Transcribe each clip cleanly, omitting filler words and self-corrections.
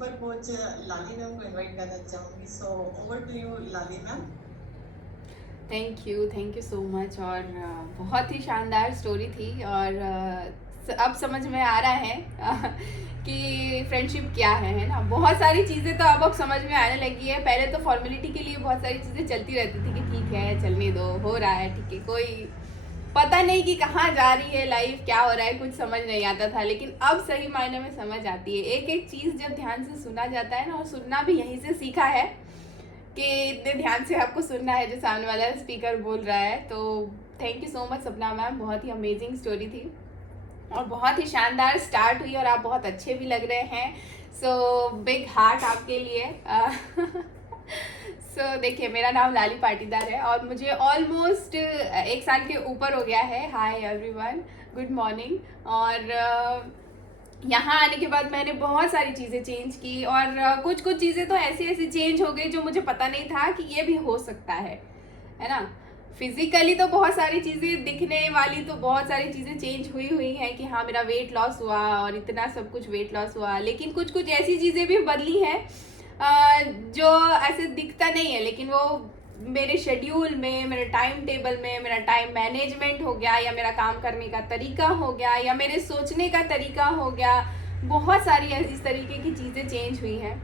Super coach Lali ma'am को invite करना चाहूँगी। So over to you Lali ma'am. Thank you so much. और बहुत ही शानदार स्टोरी थी। और अब समझ में आ रहा है कि फ्रेंडशिप क्या है ना। बहुत सारी चीज़ें तो अब समझ में आने लगी है। पहले तो फॉर्मेलिटी के लिए बहुत सारी चीज़ें चलती रहती थी कि ठीक है चलने दो, हो रहा है ठीक है, कोई पता नहीं कि कहाँ जा रही है लाइफ, क्या हो रहा है, कुछ समझ नहीं आता था। लेकिन अब सही मायने में समझ आती है। एक एक चीज़ जब ध्यान से सुना जाता है ना, और सुनना भी यहीं से सीखा है कि इतने ध्यान से आपको सुनना है जो सामने वाला स्पीकर बोल रहा है। तो थैंक यू सो मच सपना मैम, बहुत ही अमेजिंग स्टोरी थी और बहुत ही शानदार स्टार्ट हुई और आप बहुत अच्छे भी लग रहे हैं। सो बिग हार्ट आपके लिए। सो देखिए, मेरा नाम लाली पाटीदार है और मुझे ऑलमोस्ट 1 साल के ऊपर हो गया है। Hi everyone, good morning. और यहाँ आने के बाद मैंने बहुत सारी चीज़ें चेंज की और कुछ कुछ चीज़ें तो ऐसी ऐसी चेंज हो गई जो मुझे पता नहीं था कि ये भी हो सकता है ना। फिजिकली तो बहुत सारी चीज़ें दिखने वाली, तो बहुत सारी चीज़ें चेंज हुई हुई हैं कि हाँ मेरा वेट लॉस हुआ और इतना सब कुछ वेट लॉस हुआ। लेकिन कुछ कुछ ऐसी चीज़ें भी बदली हैं जो ऐसे दिखता नहीं है, लेकिन वो मेरे शेड्यूल में, मेरे टाइम टेबल में, मेरा टाइम मैनेजमेंट हो गया, या मेरा काम करने का तरीका हो गया, या मेरे सोचने का तरीका हो गया। बहुत सारी इस तरीके की चीज़ें चेंज हुई हैं।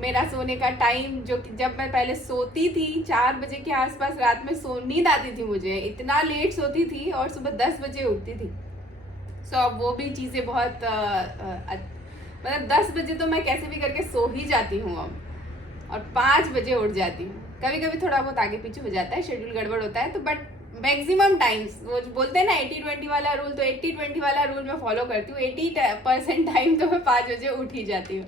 मेरा सोने का टाइम, जो कि जब मैं पहले सोती थी 4 बजे के आसपास रात में नींद आती थी, मुझे इतना लेट सोती थी और सुबह 10 बजे उठती थी। सो अब वो भी चीज़ें बहुत मतलब 10 बजे तो मैं कैसे भी करके सो ही जाती हूँ अब, और 5 बजे उठ जाती हूँ। कभी कभी थोड़ा बहुत आगे पीछे हो जाता है, शेड्यूल गड़बड़ होता है, तो बट मैक्सिमम टाइम्स वो जो बोलते हैं ना 80-20 वाला रूल, तो 80-20 वाला रूल मैं फॉलो करती हूँ। 80% टाइम तो मैं 5 बजे उठ ही जाती हूँ।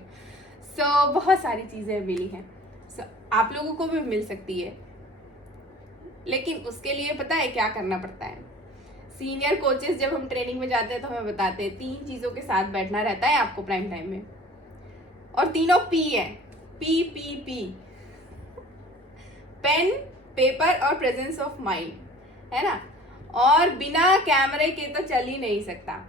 सो बहुत सारी चीज़ें मिली हैं। सो आप लोगों को भी मिल सकती है, लेकिन उसके लिए पता है क्या करना पड़ता है। सीनियर कोचेस जब हम ट्रेनिंग में जाते हैं तो हमें बताते हैं 3 चीज़ों के साथ बैठना रहता है आपको प्राइम टाइम में, और तीनों पी है। P P P, pen, paper और प्रेजेंस ऑफ माइंड, है ना। और बिना कैमरे के तो चल ही नहीं सकता।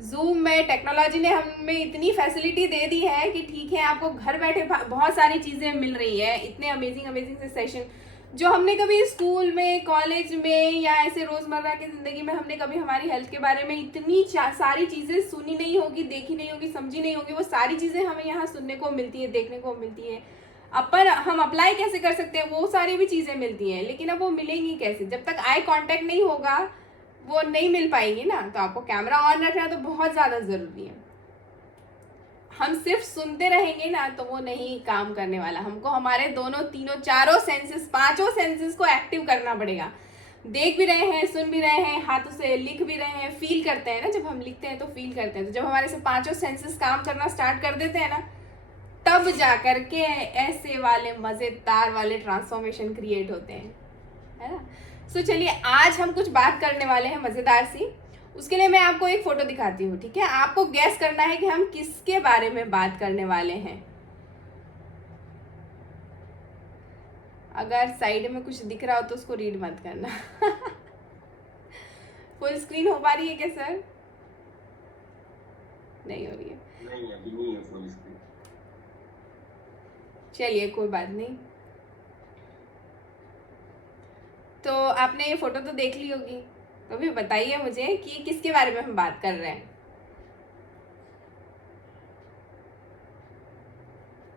जूम में टेक्नोलॉजी ने हमें इतनी फैसिलिटी दे दी है कि ठीक है, आपको घर बैठे बहुत सारी चीज़ें मिल रही है। इतने अमेजिंग अमेजिंग से सेशन जो हमने कभी स्कूल में, कॉलेज में, या ऐसे रोज़मर्रा की ज़िंदगी में हमने कभी हमारी हेल्थ के बारे में इतनी सारी चीज़ें सुनी नहीं होगी, देखी नहीं होगी, समझी नहीं होगी, वो सारी चीज़ें हमें यहाँ सुनने को मिलती है, देखने को मिलती है। अपन हम अप्लाई कैसे कर सकते हैं, वो सारी भी चीज़ें मिलती हैं, लेकिन अब वो मिलेंगी कैसे जब तक आई कांटेक्ट नहीं होगा, वो नहीं मिल पाएंगी ना। तो आपको कैमरा ऑन रखना तो बहुत ज़्यादा ज़रूरी है। हम सिर्फ सुनते रहेंगे ना तो वो नहीं काम करने वाला। हमको हमारे दोनों, तीनों, चारों सेंसेस, 5 सेंसेस को एक्टिव करना पड़ेगा। देख भी रहे हैं, सुन भी रहे हैं, हाथों से लिख भी रहे हैं, फील करते हैं ना। जब हम लिखते हैं तो फील करते हैं। तो जब हमारे से 5 सेंसेस काम करना स्टार्ट कर देते हैं ना, तब जा करके ऐसे वाले मज़ेदार वाले ट्रांसफॉर्मेशन क्रिएट होते हैं, है ना। सो चलिए, आज हम कुछ बात करने वाले हैं मज़ेदार सी। उसके लिए मैं आपको एक फ़ोटो दिखाती हूँ, ठीक है। आपको गैस करना है कि हम किसके बारे में बात करने वाले हैं। अगर साइड में कुछ दिख रहा हो तो उसको रीड मत करना। फुल स्क्रीन हो पा रही है क्या सर? नहीं हो रही है। नहीं, अभी नहीं है फुल स्क्रीन। चलिए, कोई बात नहीं। तो आपने ये फ़ोटो तो देख ली होगी, तो भी बताइए मुझे कि किसके बारे में हम बात कर रहे हैं।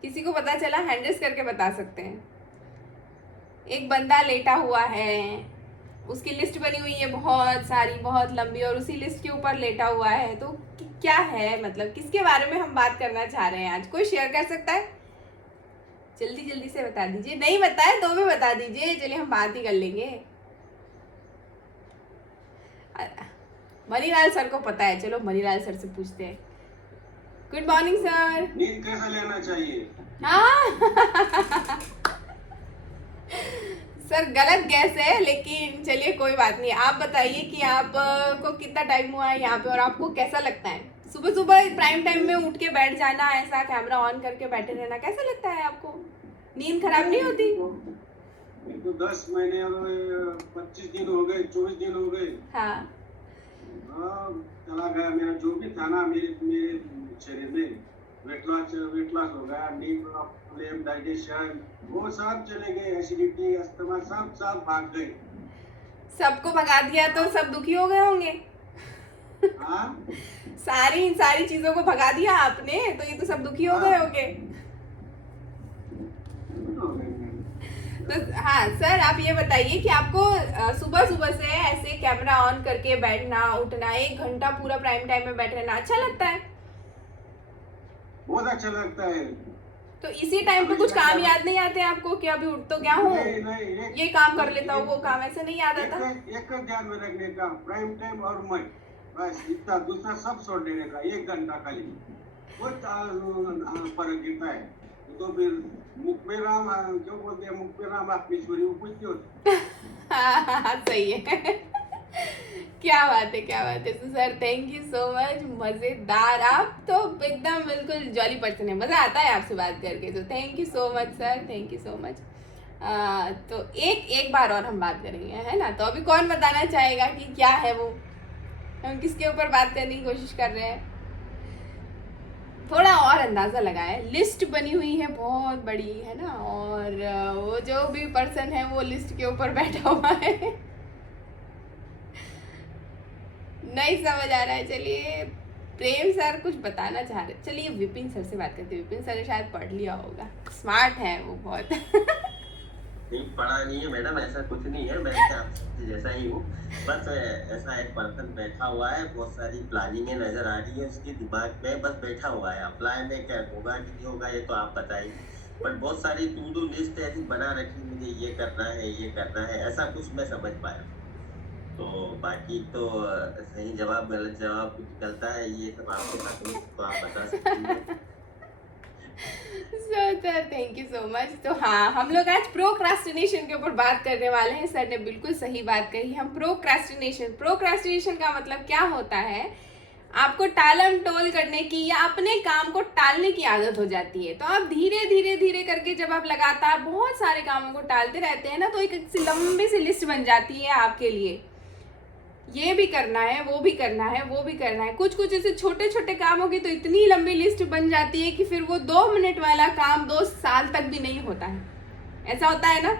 किसी को पता चला? हैंड रेज करके बता सकते हैं। एक बंदा लेटा हुआ है, उसकी लिस्ट बनी हुई है बहुत सारी, बहुत लंबी, और उसी लिस्ट के ऊपर लेटा हुआ है। तो क्या है, मतलब किसके बारे में हम बात करना चाह रहे हैं आज? कोई शेयर कर सकता है? जल्दी जल्दी से बता दीजिए। नहीं बताए तो भी बता दीजिए, चलिए हम बात ही कर लेंगे। मनीलाल सर को पता है, चलो मनीलाल सर से पूछते हैं। Good morning sir. नींद कैसे लेना चाहिए? हाँ। सर गलत गैस है, लेकिन चलिए कोई बात नहीं। आप बताइए कि आप को कितना टाइम हुआ है यहाँ पे, और आपको कैसा लगता है सुबह सुबह प्राइम टाइम में उठ के बैठ जाना, ऐसा कैमरा ऑन करके बैठे रहना, कैसा लगता है आपको? नींद खराब नहीं होती? ये तो 10 महीने और 25 दिन हो गए, 24 दिन हो गए। हाँ, चला गया मेरा जो भी था ना मेरे मेरे शरीर में, वेट लॉस हो गया, नी प्रॉब्लम, डाइजेशन, वो सब चले गए, एसिडिटी, अस्थमा सब भाग गए। सबको भगा दिया तो सब दुखी हो गए होंगे। हाँ, सारी चीजों को भगा दिया आपने तो ये तो सब दुखी हो गए होंगे। तो हाँ सर, आप ये बताइए कि आपको सुबह सुबह से ऐसे कैमरा ऑन करके बैठना उठना 1 घंटा पूरा प्राइम टाइम में बैठे रहना अच्छा लगता है? बहुत अच्छा लगता है। तो इसी टाइम पे कुछ काम याद नहीं आते आपको कि अभी उठ तो क्या हूँ, नहीं, ये काम कर लेता हूँ, वो काम ऐसे नहीं याद आता? एक ध्यान में रखने का, प्राइम टाइम और मैं, बस इतना, दूसरा सब छोड़ देने का, 1 घंटा खाली, बहुत फर्क गिरता है। तो फिर मुख में राम, क्यों बोलते हैं, मुख में राम आपनेश्वरी, वो कुछ नहीं होता। सही है। क्या बात है। तो sir thank you so much, मजेदार, आप तो एकदम बिल्कुल जॉली पर्सन है, मजा आता है आपसे बात करके। तो thank you so much sir, thank you so much. तो एक बार और हम बात करेंगे, है ना? तो अभी कौन बताना चाहेगा कि क्या है वो, हम किसके ऊपर बात करने की कोशिश कर रहे हैं? थोड़ा और अंदाजा लगाए, लिस्ट बनी हुई है बहुत बड़ी, है ना? और वो जो भी पर्सन है वो लिस्ट के ऊपर बैठा हुआ है। नहीं समझ आ रहा है। चलिए प्रेम सर कुछ बताना चाह रहे, चलिए विपिन सर से बात करते हैं। विपिन सर ने शायद पढ़ लिया होगा, स्मार्ट है वो बहुत। नहीं, पढ़ा नहीं है मैडम, ऐसा कुछ नहीं है, मैं आपसे जैसा ही हूँ। बस ऐसा एक पर्सन बैठा हुआ है, बहुत सारी प्लानिंगें नजर आ रही है उसके दिमाग में, बस बैठा हुआ है। अप्लाई में क्या होगा कि नहीं होगा ये तो आप बताइए, बट बहुत सारी टू डू लिस्ट ऐसी बना रखी, मुझे ये करना है, ऐसा कुछ मैं समझ पाया। तो बाकी तो सही जवाब गलत जवाब निकलता है, ये सब आपके साथ तो आप बता सकती हैं। Sir thank you so much. तो हाँ, हम लोग आज प्रोक्रास्टिनेशन के ऊपर बात करने वाले हैं। सर ने बिल्कुल सही बात कही। हम प्रोक्रास्टिनेशन का मतलब क्या होता है, आपको टालम टोल करने की या अपने काम को टालने की आदत हो जाती है। तो आप धीरे धीरे करके जब आप लगातार बहुत सारे कामों को टालते रहते हैं ना, तो एक लंबी सी लिस्ट बन जाती है आपके लिए, ये भी करना है, वो भी करना है, वो भी करना है। कुछ ऐसे छोटे छोटे कामों की तो इतनी लंबी लिस्ट बन जाती है कि फिर वो 2 मिनट वाला काम 2 साल तक भी नहीं होता है। ऐसा होता है ना?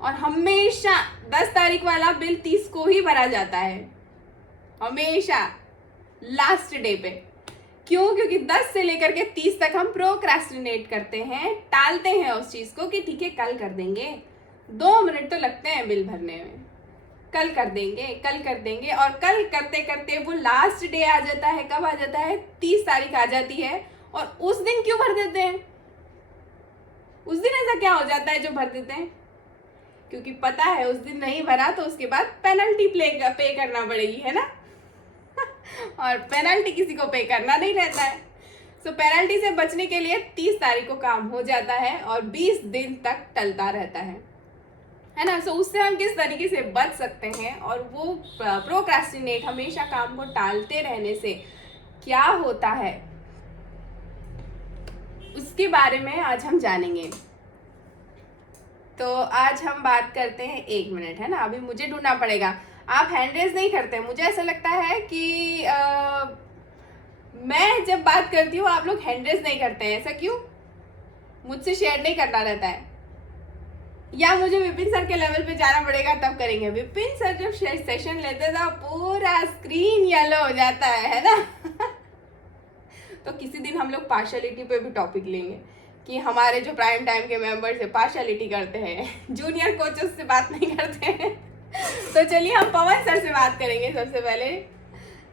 और हमेशा 10 तारीख वाला बिल 30 को ही भरा जाता है, हमेशा लास्ट डे पे। क्यों? क्योंकि 10 से लेकर के 30 तक हम प्रोक्रास्टिनेट करते हैं, टालते हैं उस चीज को कि ठीक है कल कर देंगे। 2 मिनट तो लगते हैं बिल भरने में, कल कर देंगे, और कल करते करते वो लास्ट डे आ जाता है। कब आ जाता है? 30 तारीख आ जाती है। और उस दिन क्यों भर देते हैं? उस दिन ऐसा क्या हो जाता है जो भर देते हैं? क्योंकि पता है उस दिन नहीं भरा तो उसके बाद पेनल्टी पे करना पड़ेगी, है ना? और पेनल्टी किसी को पे करना नहीं रहता है। सो पेनल्टी से बचने के लिए 30 तारीख को काम हो जाता है और 20 दिन तक टलता रहता है ना? सो उससे हम किस तरीके से बच सकते हैं, और वो प्रोक्रास्टिनेट, हमेशा काम को टालते रहने से क्या होता है, उसके बारे में आज हम जानेंगे। तो आज हम बात करते हैं, 1 मिनट, है ना? अभी मुझे ढूंढना पड़ेगा। आप हैंड रेज नहीं करते, मुझे ऐसा लगता है कि मैं जब बात करती हूँ आप लोग हैंड रेज नहीं करते हैं। ऐसा क्यों? मुझसे शेयर नहीं करना रहता है, या मुझे विपिन सर के लेवल पे जाना पड़ेगा तब करेंगे? विपिन सर जब सेशन लेते तो पूरा स्क्रीन येलो हो जाता है ना? तो किसी दिन हम लोग पार्शियलिटी पे भी टॉपिक लेंगे कि हमारे जो प्राइम टाइम के मेंबर्स है पार्शियलिटी करते हैं, जूनियर कोचेस से बात नहीं करते हैं। तो चलिए हम पवन सर से बात करेंगे सबसे पहले,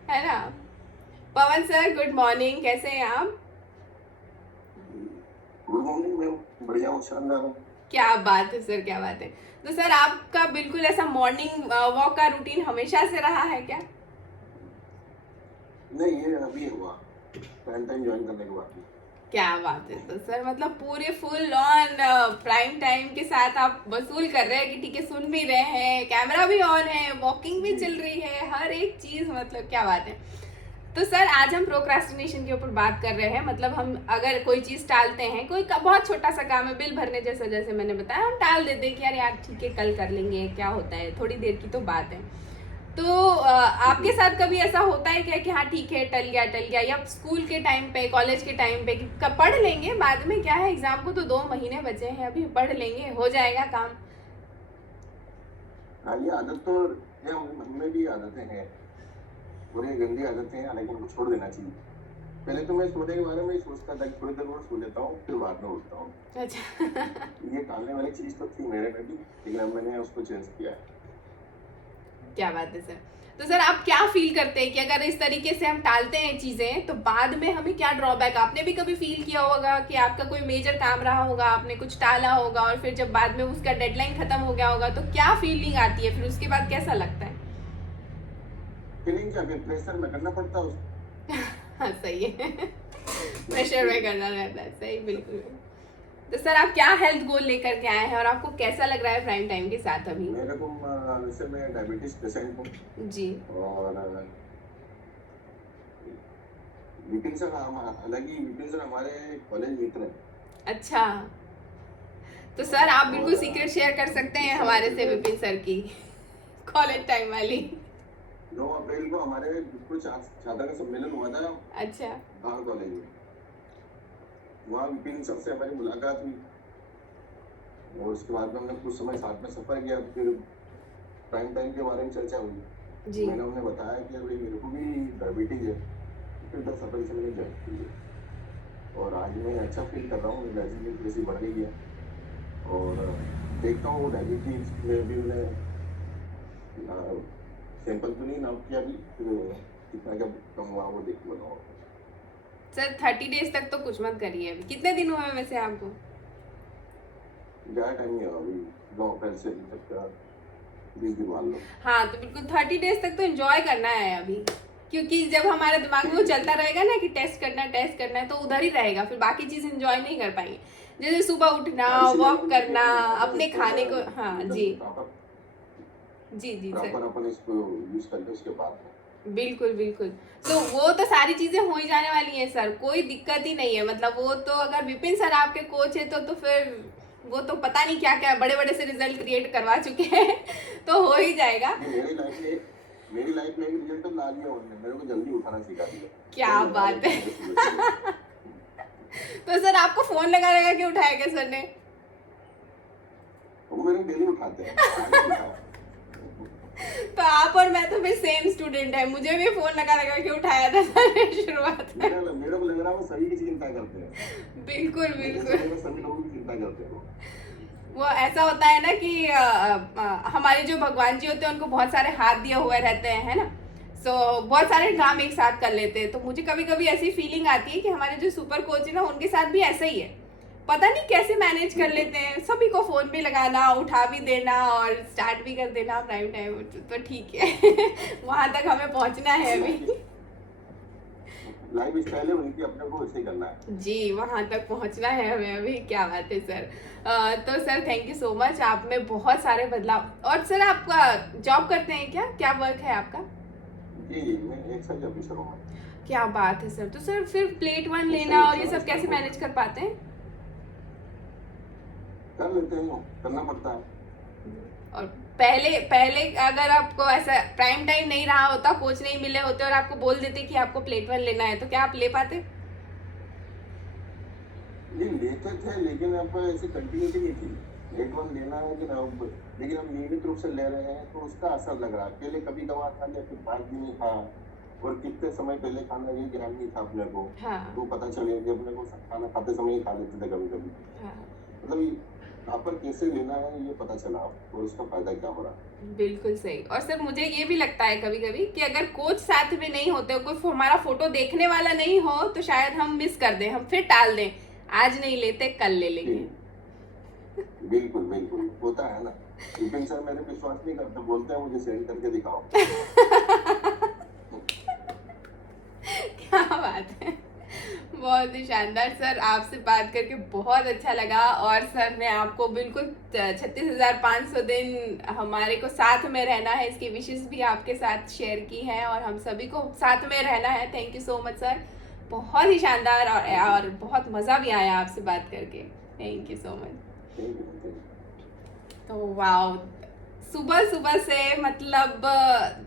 है ना? पवन सर गुड मॉर्निंग, कैसे हैं आप? गुड मॉर्निंग मैम, बढ़िया हूँ, शानदार हूँ। क्या बात है सर, क्या बात है। तो सर आपका बिल्कुल ऐसा मॉर्निंग वॉक का रूटीन हमेशा से रहा है क्या? नहीं, ये अभी हुआ, प्राइम टाइम ज्वाइन करने के बाद। क्या बात है। तो सर मतलब पूरे फुल ऑन प्राइम टाइम के साथ आप वसूल कर रहे हैं कि ठीक है, सुन भी रहे हैं, कैमरा भी ऑन है, वॉकिंग भी चल रही है, हर एक चीज, मतलब क्या बात है। तो सर आज हम प्रोक्रास्टिनेशन के ऊपर बात कर रहे हैं। मतलब हम अगर कोई चीज़ टालते हैं, कोई बहुत छोटा सा काम है, बिल भरने जैसा, जैसे मैंने बताया, हम टाल देते हैं कि यार ठीक है कल कर लेंगे, क्या होता है, थोड़ी देर की तो बात है। तो आपके साथ कभी ऐसा होता है क्या कि हाँ ठीक है टल गया, या स्कूल के टाइम पे, कॉलेज के टाइम पे कि पढ़ लेंगे बाद में, क्या है एग्जाम को तो 2 महीने बचे हैं, अभी पढ़ लेंगे हो जाएगा काम? हाँ, ये आदत तो ये हमें भी आदतें हैं, बुरी गंदी आदतें हैं, लेकिन उनको छोड़ देना चाहिए। पहले तो मैं सोने के बारे में ही सोचता था कि थोड़ी देर और सो लेता हूँ, फिर बाद में उठता हूँ। अच्छा। ये टालने वाली चीज तो थी मेरे में भी, लेकिन अब मैंने उसको चेंज किया है। क्या बात है सर। तो सर आप क्या फील करते हैं कि अगर इस तरीके से हम टालते हैं चीजें तो बाद में हमें क्या ड्रॉबैक, आपने भी कभी फील किया होगा कि आपका कोई मेजर काम रहा होगा, आपने कुछ टाला होगा और फिर जब बाद में उसका डेडलाइन खत्म हो गया होगा तो क्या फीलिंग आती है, फिर उसके बाद कैसा लगता है? फीलिंग क्या, प्रेशर में करना पड़ता है उसको। हाँ सही है। प्रेशर में करना रहता है, सही, बिल्कुल। तो सर आप क्या हेल्थ गोल लेकर के आए हैं और आपको कैसा लग रहा है प्राइम टाइम के साथ अभी? मेरे को वैसे मैं डायबिटीज पेशेंट हूँ जी। और विपिन सर हालांकि विपिन सर हमारे कॉलेज मित्र हैं। अच्छा, तो सर आप बिल्कुल सीक्रेट शेयर कर सकते हैं हमारे से विपिन सर की कॉलेज टाइम वाली। 9 अप्रैल को हमारे बिल्कुल छात्र का सम्मेलन हुआ था अच्छा। बाहर कॉलेज में, वहाँ विपिन सर से हमारी मुलाकात हुई और उसके बाद में हमने कुछ समय साथ में सफर किया। फिर प्राइम टाइम के बारे में चर्चा हुई जी। मैंने उन्हें बताया कि अभी मेरे को भी डायबिटीज है, फिर 10 अप्रैल से मैंने ज्वाइन की है और आज मैं अच्छा फील कर रहा हूँ। डायबिटीज थोड़ी सी बढ़ गई है और देखता हूँ डायबिटीज में भी मैंने सैंपल तो नहीं नाम किया अभी, फिर कितना क्या कम हुआ वो देख बताओ। सर 30 डेज तक तो कुछ मत करिए, अभी कितने दिन हुए वैसे आपको? ज़्यादा टाइम नहीं हुआ, अभी 9 अप्रैल से अभी तक का 20 दिन मान लो। हाँ तो बिल्कुल 30 डेज तक तो एंजॉय करना है अभी, क्योंकि जब हमारे दिमाग में वो चलता रहेगा ना कि टेस्ट करना है तो उधर ही रहेगा, फिर बाकी चीज एंजॉय नहीं कर पाएंगे। जैसे सुबह उठना, वॉक करना, अपने खाने को। हाँ जी जी सर, प्रॉपर अपन इसको यूज करके उसके बाद बिल्कुल बिल्कुल। तो वो तो सारी चीजें हो ही जाने वाली हैं सर, कोई दिक्कत ही नहीं है। मतलब वो तो अगर विपिन सर आपके कोच है तो फिर वो तो पता नहीं क्या क्या बड़े बड़े से रिजल्ट क्रिएट करवा चुके हैं तो हो ही जाएगा। मेरी लाइफ में भी रिजल्ट तो ला लिया उन्होंने, मेरे को जल्दी उठाना सिखा दिया। क्या बात है। तो सर आपको फोन लगा के उठाया क्या सर ने? वो मेरे डेली उठाते हैं। तो आप और मैं तो फिर सेम स्टूडेंट है, मुझे भी फोन लगा के उठाया था सर ने शुरुआत में। मेरे को लग रहा है वो सभी की चिंता करते हैं। बिल्कुल बिल्कुल, सभी लोगों की चिंता करते हैं वो ऐसा होता है ना कि हमारे जो भगवान जी होते हैं उनको बहुत सारे हाथ दिए हुए रहते हैं, है ना। सो बहुत सारे काम एक साथ कर लेते हैं। तो मुझे कभी कभी ऐसी फीलिंग आती है कि हमारे जो सुपर कोच है ना उनके साथ भी ऐसा ही है, पता नहीं कैसे मैनेज कर लेते हैं। सभी को फोन भी लगाना, उठा भी देना और स्टार्ट भी कर देना प्राइम टाइम, तो ठीक है। वहां तक हमें पहुंचना है अभी। लाइफ स्टाइल है उनकी, अपने को ऐसे करना है जी, वहां तक पहुंचना है हमें अभी। क्या बात है सर। तो sir thank you so much, आप में बहुत सारे बदलाव। और सर आपका जॉब करते हैं क्या वर्क है आपका? जी, मैं एक साल ऑफिसर हूँ। क्या बात है सर। तो सर फिर प्लेट 1 लेना और ये सब कैसे मैनेज कर पाते हैं? कर लेते हैं, करना पड़ता है। और पहले अगर आपको ऐसा प्राइम टाइम नहीं रहा होता, कोच नहीं मिले होते और आपको बोल देते कि आपको प्लेट 1 लेना है, तो क्या आप ले पाते? नहीं लेते थे, लेकिन अब ऐसी कंटिन्यूटी नहीं थी। प्लेट 1 लेना है कि ना, लेकिन हम नियमित रूप से ले रहे हैं तो उसका असर लग रहा है। पहले कभी कभार खा लिया, फिर 5 दिन ही खा, और कितने समय पहले खाना ये ज्ञान नहीं था अपने को। हाँ। तो पता चले कि अपने को खाना खाते समय ही खा लेते थे कभी कभी। हाँ। मतलब पर कैसे लेना है ये पता चला और उसका फायदा क्या हो रहा है। बिल्कुल सही। और सर मुझे ये भी लगता है कभी कभी कि अगर कोच साथ में नहीं होते, कोई हमारा फोटो देखने वाला नहीं हो तो शायद हम मिस कर दें, हम फिर टाल दें, आज नहीं लेते कल ले लेंगे। बिल्कुल बिल्कुल होता है ना। विपिन सर मेरे विश्वास नहीं करते, बोलते हैं मुझे सेंड करके दिखाओ। क्या बात है, बहुत ही शानदार। सर आपसे बात करके बहुत अच्छा लगा और सर ने आपको बिल्कुल 36,500 दिन हमारे को साथ में रहना है, इसकी विशेष भी आपके साथ शेयर की है और हम सभी को साथ में रहना है। Thank you so much sir, बहुत ही शानदार और बहुत मज़ा भी आया आपसे बात करके। Thank you so much. तो वाओ सुबह सुबह से मतलब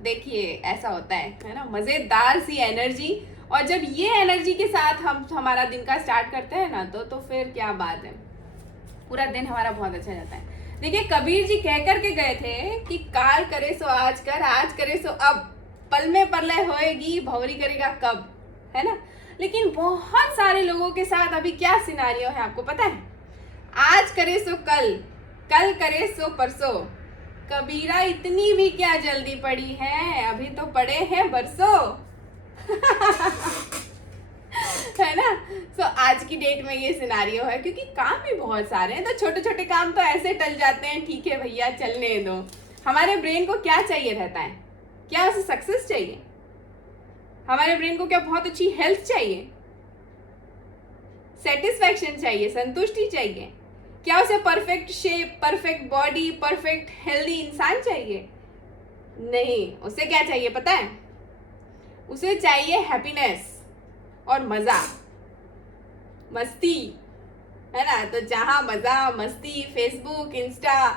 देखिए ऐसा होता है ना, मजेदार सी एनर्जी। और जब ये एनर्जी के साथ हम हमारा दिन का स्टार्ट करते हैं ना तो फिर क्या बात है, पूरा दिन हमारा बहुत अच्छा जाता है। देखिए कबीर जी कह करके गए थे कि काल करे सो आज कर, आज करे सो अब, पल में प्रलय होएगी भौरी करेगा कब, है ना। लेकिन बहुत सारे लोगों के साथ अभी क्या सिनारियो है आपको पता है? आज करे सो कल, कल करे सो परसों, कबीरा इतनी भी क्या जल्दी पड़ी है, अभी तो पड़े हैं बरसों। है ना। सो आज की डेट में ये सिनारियो है, क्योंकि काम भी बहुत सारे हैं, तो छोटे छोटे काम तो ऐसे टल जाते हैं, ठीक है भैया चलने दो। हमारे ब्रेन को क्या चाहिए रहता है? क्या उसे सक्सेस चाहिए? हमारे ब्रेन को क्या बहुत अच्छी हेल्थ चाहिए, सेटिस्फैक्शन चाहिए, संतुष्टि चाहिए? क्या उसे perfect shape, perfect body, perfect healthy इंसान चाहिए? नहीं, उसे क्या चाहिए पता है? उसे चाहिए हैप्पीनेस और मजा, मस्ती, है ना। तो जहां मजा मस्ती फेसबुक, इंस्टा,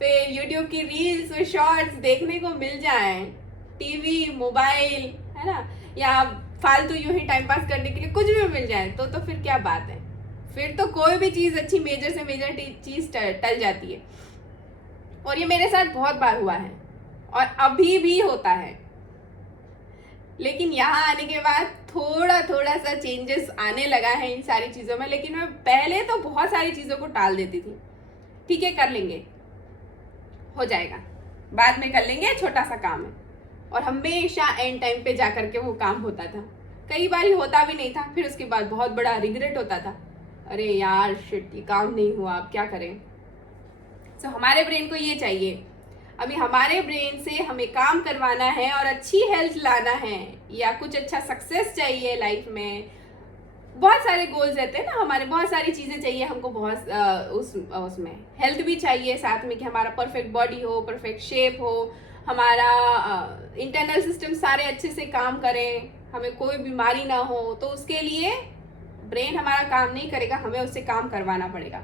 फिर यूट्यूब की रील्स और शॉर्ट्स देखने को मिल जाए, टीवी, मोबाइल, है ना, या फालतू यूं ही टाइम पास करने के लिए कुछ भी मिल जाए तो फिर क्या बात है? फिर तो कोई भी चीज अच्छी, मेजर से मेजर चीज टल जाती है। और ये मेरे साथ बहुत बार हुआ है और अभी भी होता है। लेकिन यहाँ आने के बाद थोड़ा थोड़ा सा चेंजेस आने लगा है इन सारी चीज़ों में। लेकिन मैं पहले तो बहुत सारी चीज़ों को टाल देती थी, ठीक है कर लेंगे, हो जाएगा, बाद में कर लेंगे, छोटा सा काम है। और हमेशा एंड टाइम पे जा करके वो काम होता था। कई बार होता भी नहीं था, फिर उसके बाद बहुत बड़ा रिग्रेट होता था, अरे यार शिट ये काम नहीं हुआ, अब क्या करें। तो हमारे ब्रेन को ये चाहिए, अभी हमारे ब्रेन से हमें काम करवाना है और अच्छी हेल्थ लाना है, या कुछ अच्छा सक्सेस चाहिए लाइफ में। बहुत सारे गोल्स रहते हैं ना हमारे, बहुत सारी चीज़ें चाहिए हमको, बहुत उसमें हेल्थ भी चाहिए साथ में, कि हमारा परफेक्ट बॉडी हो, परफेक्ट शेप हो, हमारा इंटरनल सिस्टम सारे अच्छे से काम करें, हमें कोई बीमारी ना हो। तो उसके लिए ब्रेन हमारा काम नहीं करेगा, हमें उससे काम करवाना पड़ेगा।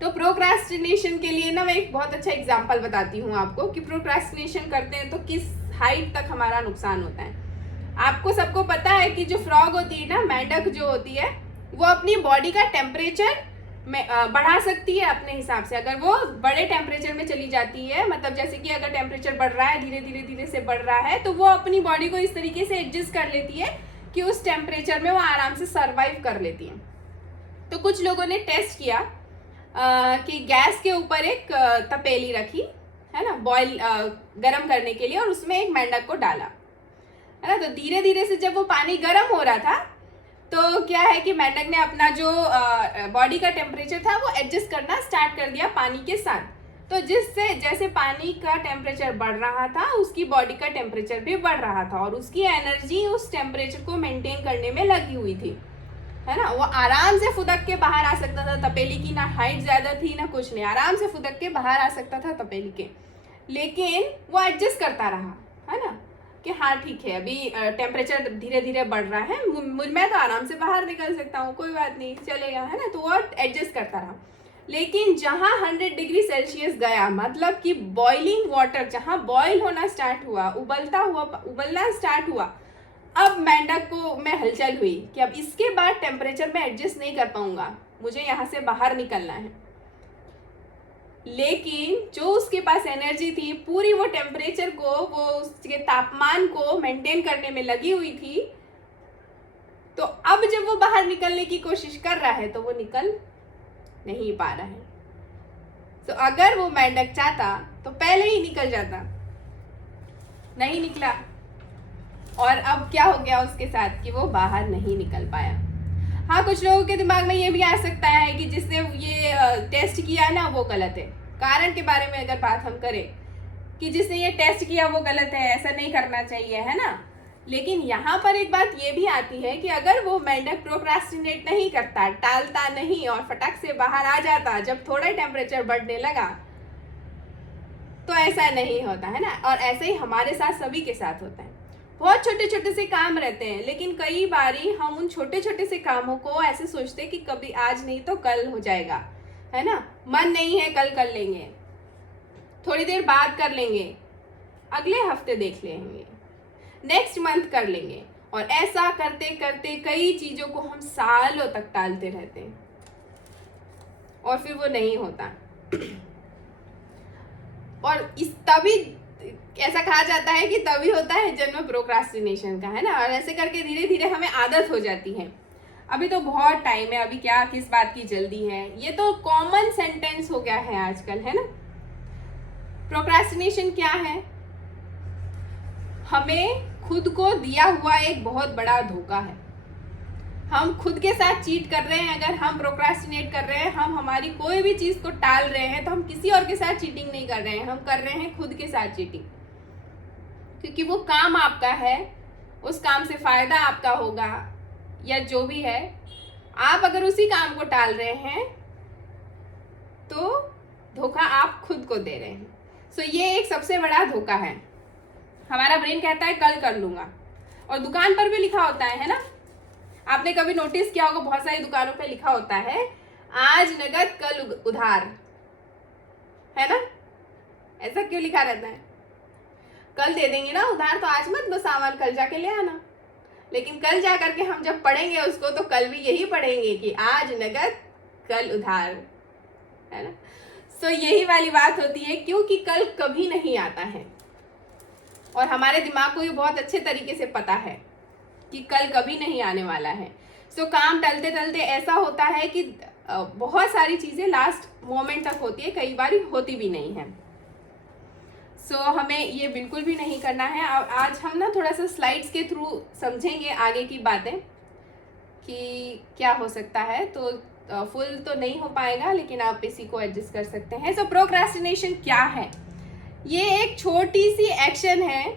तो प्रोक्रास्टिनेशन के लिए ना मैं एक बहुत अच्छा एग्जांपल बताती हूँ आपको, कि प्रोक्रास्टिनेशन करते हैं तो किस हाइट तक हमारा नुकसान होता है। आपको सबको पता है कि जो फ्रॉग होती है ना, मेंढक जो होती है, वो अपनी बॉडी का टेम्परेचर में बढ़ा सकती है अपने हिसाब से। अगर वो बड़े टेम्परेचर में चली जाती है, मतलब जैसे कि अगर टेम्परेचर बढ़ रहा है, धीरे धीरे धीरे से बढ़ रहा है, तो वो अपनी बॉडी को इस तरीके से एडजस्ट कर लेती है कि उस टेम्परेचर में वो आराम से सर्वाइव कर लेती है। तो कुछ लोगों ने टेस्ट किया कि गैस के ऊपर एक तपेली रखी, है ना, बॉयल गरम करने के लिए, और उसमें एक मेंढक को डाला, है ना। तो धीरे धीरे से जब वो पानी गर्म हो रहा था, तो क्या है कि मेंढक ने अपना जो बॉडी का टेम्परेचर था वो एडजस्ट करना स्टार्ट कर दिया पानी के साथ। तो जिससे जैसे पानी का टेम्परेचर बढ़ रहा था, उसकी बॉडी का टेम्परेचर भी बढ़ रहा था, और उसकी एनर्जी उस टेम्परेचर को मेंटेन करने में लगी हुई थी, है ना। वो आराम से फुदक के बाहर आ सकता था, तपेली की ना हाइट ज्यादा थी ना कुछ नहीं, आराम से फुदक के बाहर आ सकता था तपेली के। लेकिन वो एडजस्ट करता रहा, है ना, कि हाँ ठीक है अभी टेम्परेचर धीरे धीरे बढ़ रहा है, मैं तो आराम से बाहर निकल सकता हूँ, कोई बात नहीं चलेगा, है ना। तो वो एडजस्ट करता रहा। लेकिन जहाँ 100 डिग्री सेल्सियस गया, मतलब कि बॉइलिंग वाटर जहाँ बॉयल होना स्टार्ट हुआ, उबलना स्टार्ट हुआ, अब मेंढक को में हलचल हुई कि अब इसके बाद टेम्परेचर में एडजस्ट नहीं कर पाऊंगा, मुझे यहाँ से बाहर निकलना है। लेकिन जो उसके पास एनर्जी थी पूरी, वो टेम्परेचर को, वो उसके तापमान को मेंटेन करने में लगी हुई थी। तो अब जब वो बाहर निकलने की कोशिश कर रहा है तो वो निकल नहीं पा रहा है। तो अगर वो मेंढक चाहता तो पहले ही निकल जाता, नहीं निकला, और अब क्या हो गया उसके साथ कि वो बाहर नहीं निकल पाया। हाँ, कुछ लोगों के दिमाग में ये भी आ सकता है कि जिसने ये टेस्ट किया ना वो गलत है। कारण के बारे में अगर बात हम करें कि जिसने ये टेस्ट किया वो गलत है, ऐसा नहीं करना चाहिए, है ना। लेकिन यहाँ पर एक बात ये भी आती है कि अगर वो मेंढक प्रोक्रास्टिनेट नहीं करता, टालता नहीं और फटाक से बाहर आ जाता जब थोड़ा टेम्परेचर बढ़ने लगा, तो ऐसा नहीं होता, है ना। और ऐसे ही हमारे साथ सभी के साथ होता है। बहुत छोटे छोटे से काम रहते हैं, लेकिन कई बारी हम उन छोटे छोटे से कामों को ऐसे सोचते हैं कि कभी आज नहीं तो कल हो जाएगा, है ना, मन नहीं है कल कर लेंगे। थोड़ी देर बाद कर लेंगे, अगले हफ्ते देख लेंगे, नेक्स्ट मंथ कर लेंगे, और ऐसा करते करते कई चीज़ों को हम सालों तक टालते रहते हैं और फिर वो नहीं होता। और इस तभी ऐसा कहा जाता है कि तभी होता है जन्म प्रोक्रास्टिनेशन का, है ना। और ऐसे करके धीरे धीरे हमें आदत हो जाती है। अभी तो बहुत टाइम है, अभी क्या किस बात की जल्दी है, ये तो कॉमन सेंटेंस हो गया है आजकल, है ना। प्रोक्रास्टिनेशन क्या है? हमें खुद को दिया हुआ एक बहुत बड़ा धोखा है। हम खुद के साथ चीट कर रहे हैं। अगर हम प्रोक्रास्टिनेट कर रहे हैं, हम हमारी कोई भी चीज़ को टाल रहे हैं, तो हम किसी और के साथ चीटिंग नहीं कर रहे हैं, हम कर रहे हैं खुद के साथ चीटिंग। क्योंकि वो काम आपका है, उस काम से फायदा आपका होगा या जो भी है, आप अगर उसी काम को टाल रहे हैं तो धोखा आप खुद को दे रहे हैं। सो ये एक सबसे बड़ा धोखा है। हमारा ब्रेन कहता है कल कर लूंगा, और दुकान पर भी लिखा होता है ना। आपने कभी नोटिस किया होगा, बहुत सारी दुकानों पे लिखा होता है आज नगद कल उधार, है ना। ऐसा क्यों लिखा रहता है? कल दे देंगे ना उधार, तो आज मत लो सामान, कल जाके ले आना। लेकिन कल जा करके हम जब पढ़ेंगे उसको, तो कल भी यही पढ़ेंगे कि आज नगद कल उधार, है ना। सो यही वाली बात होती है, क्योंकि कल कभी नहीं आता है और हमारे दिमाग को ये बहुत अच्छे तरीके से पता है कि कल कभी नहीं आने वाला है। सो काम टलते टलते ऐसा होता है कि बहुत सारी चीज़ें लास्ट मोमेंट तक होती है, कई बार होती भी नहीं है। सो हमें ये बिल्कुल भी नहीं करना है। आज हम ना थोड़ा सा स्लाइड्स के थ्रू समझेंगे आगे की बातें कि क्या हो सकता है। तो फुल तो नहीं हो पाएगा, लेकिन आप इसी को एडजस्ट कर सकते हैं। सो प्रोक्रास्टिनेशन क्या है? ये एक छोटी सी एक्शन है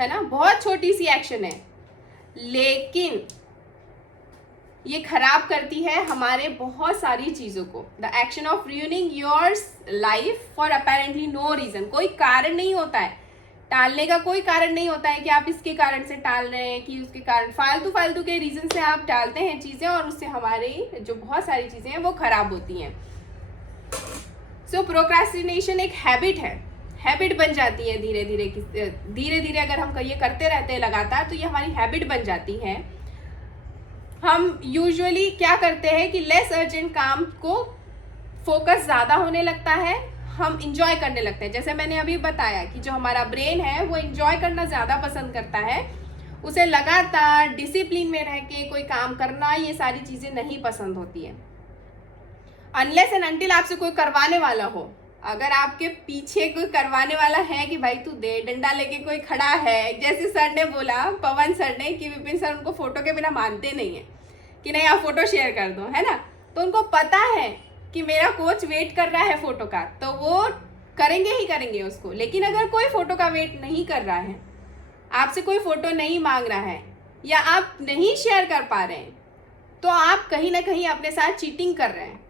ना, बहुत छोटी सी एक्शन है, लेकिन ये खराब करती है हमारे बहुत सारी चीज़ों को। The action of ruining your life for apparently no reason. कोई कारण नहीं होता है टालने का, कोई कारण नहीं होता है कि आप इसके कारण से टाल रहे हैं कि उसके कारण, फालतू के रीज़न से आप टालते हैं चीज़ें, और उससे हमारी जो बहुत सारी चीज़ें हैं वो ख़राब होती हैं। सो प्रोक्रास्टिनेशन एक हैबिट बन जाती है धीरे धीरे अगर हम ये करते रहते हैं लगातार, तो ये हमारी हैबिट बन जाती है। हम यूजुअली क्या करते हैं कि लेस अर्जेंट काम को फोकस ज़्यादा होने लगता है, हम इंजॉय करने लगते हैं। जैसे मैंने अभी बताया कि जो हमारा ब्रेन है वो इंजॉय करना ज़्यादा पसंद करता है, उसे लगातार डिसिप्लिन में रह के कोई काम करना, ये सारी चीज़ें नहीं पसंद होती है। अनलेस एंड अनटिल आपसे कोई करवाने वाला हो। अगर आपके पीछे कोई करवाने वाला है कि भाई तू दे, डंडा लेके कोई खड़ा है, जैसे सर ने बोला, पवन सर ने, कि विपिन सर उनको फोटो के बिना मानते नहीं है कि नहीं आप फोटो शेयर कर दो, है ना। तो उनको पता है कि मेरा कोच वेट कर रहा है फोटो का, तो वो करेंगे ही करेंगे उसको। लेकिन अगर कोई फोटो का वेट नहीं कर रहा है, आपसे कोई फोटो नहीं मांग रहा है, या आप नहीं शेयर कर पा रहे हैं, तो आप कहीं ना कहीं अपने साथ चीटिंग कर रहे हैं।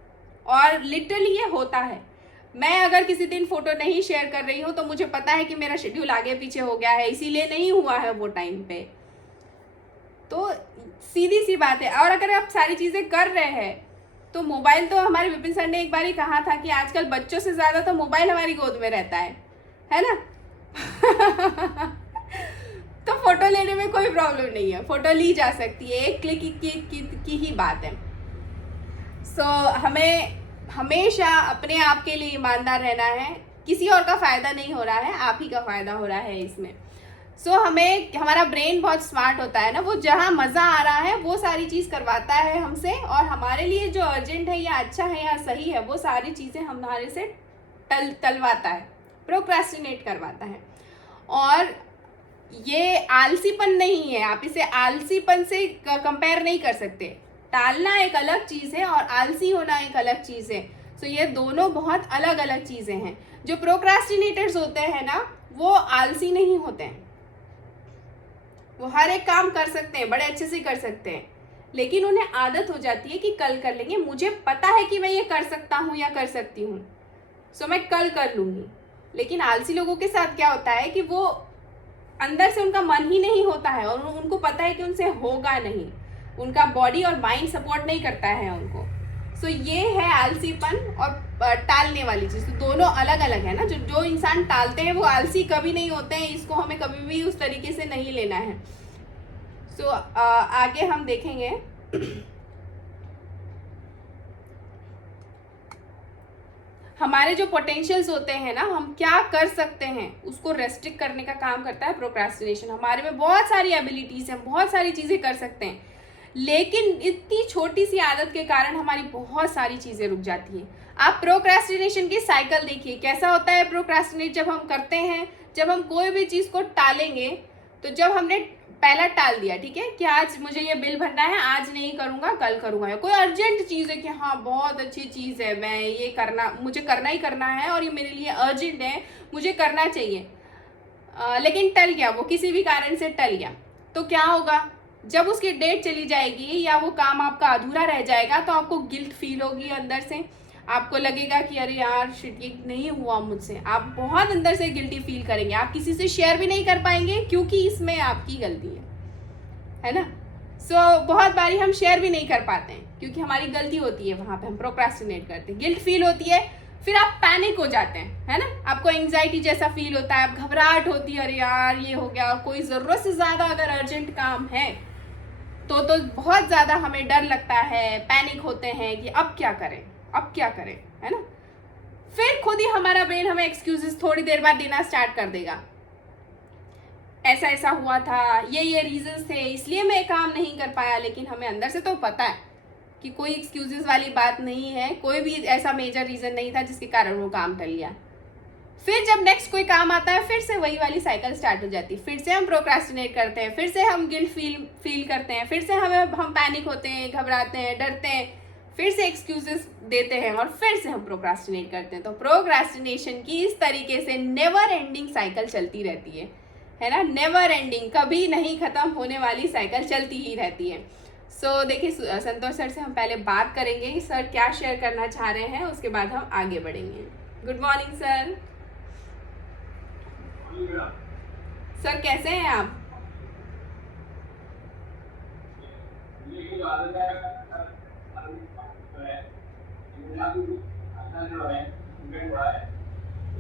और लिटरली ये होता है। मैं अगर किसी दिन फोटो नहीं शेयर कर रही हूँ, तो मुझे पता है कि मेरा शेड्यूल आगे पीछे हो गया है, इसीलिए नहीं हुआ है वो टाइम पे। तो सीधी सी बात है। और अगर आप सारी चीज़ें कर रहे हैं, तो मोबाइल, तो हमारे विपिन सर ने एक बार ही कहा था कि आजकल बच्चों से ज़्यादा तो मोबाइल हमारी गोद में रहता है ना। तो फोटो लेने में कोई प्रॉब्लम नहीं है, फोटो ली जा सकती है, एक क्लिक की ही बात है। सो हमें हमेशा अपने आप के लिए ईमानदार रहना है। किसी और का फ़ायदा नहीं हो रहा है, आप ही का फ़ायदा हो रहा है इसमें। सो हमें, हमारा ब्रेन बहुत स्मार्ट होता है ना, वो जहाँ मज़ा आ रहा है वो सारी चीज़ करवाता है हमसे, और हमारे लिए जो अर्जेंट है या अच्छा है या सही है, वो सारी चीज़ें हमारे से टलवाता है, प्रोक्रेस्टिनेट करवाता है। और ये आलसीपन नहीं है, आप इसे आलसीपन से कंपेयर नहीं कर सकते। टालना एक अलग चीज़ है और आलसी होना एक अलग चीज़ है। सो ये दोनों बहुत अलग अलग चीज़ें हैं। जो प्रोक्रेस्टिनेटर्स होते हैं ना, वो आलसी नहीं होते हैं, वो हर एक काम कर सकते हैं, बड़े अच्छे से कर सकते हैं, लेकिन उन्हें आदत हो जाती है कि कल कर लेंगे, मुझे पता है कि मैं ये कर सकता हूँ या कर सकती हूँ, सो मैं कल कर लूँगी। लेकिन आलसी लोगों के साथ क्या होता है कि वो अंदर से उनका मन ही नहीं होता है, और उनको पता है कि उनसे होगा नहीं, उनका बॉडी और माइंड सपोर्ट नहीं करता है उनको। सो ये है आलसीपन और टालने वाली चीज़, तो दोनों अलग अलग है ना। जो इंसान टालते हैं वो आलसी कभी नहीं होते हैं, इसको हमें कभी भी उस तरीके से नहीं लेना है। सो आगे हम देखेंगे। हमारे जो पोटेंशियल्स होते हैं ना, हम क्या कर सकते हैं उसको रेस्ट्रिक्ट करने का काम करता है प्रोक्रास्टिनेशन। हमारे में बहुत सारी एबिलिटीज हैं, बहुत सारी चीज़ें कर सकते हैं, लेकिन इतनी छोटी सी आदत के कारण हमारी बहुत सारी चीज़ें रुक जाती हैं। आप प्रोक्रास्टिनेशन की साइकिल देखिए कैसा होता है। प्रोक्रास्टिनेट जब हम करते हैं, जब हम कोई भी चीज़ को टालेंगे, तो जब हमने पहला टाल दिया, ठीक है, कि आज मुझे ये बिल भरना है, आज नहीं करूँगा कल करूँगा, या कोई अर्जेंट चीज़ है कि हाँ बहुत अच्छी चीज़ है, मैं ये करना, मुझे करना ही करना है और ये मेरे लिए अर्जेंट है, मुझे करना चाहिए, लेकिन टल गया, वो किसी भी कारण से टल गया, तो क्या होगा? जब उसकी डेट चली जाएगी या वो काम आपका अधूरा रह जाएगा, तो आपको गिल्ट फील होगी अंदर से, आपको लगेगा कि अरे यार शिट, ये नहीं हुआ मुझसे। आप बहुत अंदर से गिल्टी फील करेंगे, आप किसी से शेयर भी नहीं कर पाएंगे क्योंकि इसमें आपकी गलती है ना। सो बहुत बारी हम शेयर भी नहीं कर पाते हैं क्योंकि हमारी गलती होती है, वहाँ पे हम प्रोक्रास्टिनेट करते हैं, गिल्ट फील होती है, फिर आप पैनिक हो जाते हैं, है ना। आपको एंग्जाइटी जैसा फील होता है, आप घबराहट होती है, अरे यार ये हो गया। और कोई ज़रूरत से ज़्यादा अगर अर्जेंट काम है तो बहुत ज़्यादा हमें डर लगता है, पैनिक होते हैं कि अब क्या करें, अब क्या करें, है ना। फिर खुद ही हमारा ब्रेन हमें एक्सक्यूजेस थोड़ी देर बाद देना स्टार्ट कर देगा, ऐसा ऐसा हुआ था, ये रीजंस थे, इसलिए मैं काम नहीं कर पाया। लेकिन हमें अंदर से तो पता है कि कोई एक्सक्यूजेस वाली बात नहीं है, कोई भी ऐसा मेजर रीज़न नहीं था जिसके कारण वो काम टल गया। फिर जब नेक्स्ट कोई काम आता है, फिर से वही वाली साइकिल स्टार्ट हो जाती है, फिर से हम प्रोक्रास्टिनेट करते हैं, फिर से हम गिल्ट फील करते हैं, फिर से हम पैनिक होते हैं, घबराते हैं, डरते हैं, फिर से एक्सक्यूजेस देते हैं और फिर से हम प्रोक्रास्टिनेट करते हैं। तो प्रोक्रास्टिनेशन की इस तरीके से नेवर एंडिंग साइकिल चलती रहती है ना, नेवर एंडिंग, कभी नहीं ख़त्म होने वाली साइकिल चलती ही रहती है। सो देखिए संतोष सर से हम पहले बात करेंगे कि सर क्या शेयर करना चाह रहे हैं, उसके बाद हम आगे बढ़ेंगे। Good morning sir. सर कैसे हैं आप?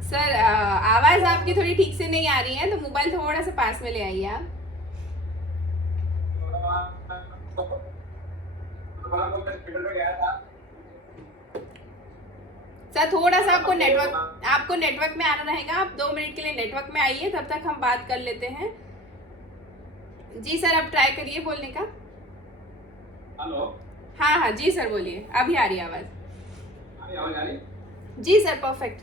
सर आवाज़ आपकी थोड़ी ठीक से नहीं आ रही है, तो मोबाइल थोड़ा सा पास में ले आइए आप। सर थोड़ा सा आपको नेटवर्क में आना रहेगा, आप 2 मिनट के लिए नेटवर्क में आइए, तब तक हम बात कर लेते हैं। जी सर, आप ट्राई करिए बोलने का। हेलो। हाँ जी सर बोलिए, अभी आ रही है आवाज़। आवाज आ रही? जी सर परफेक्ट।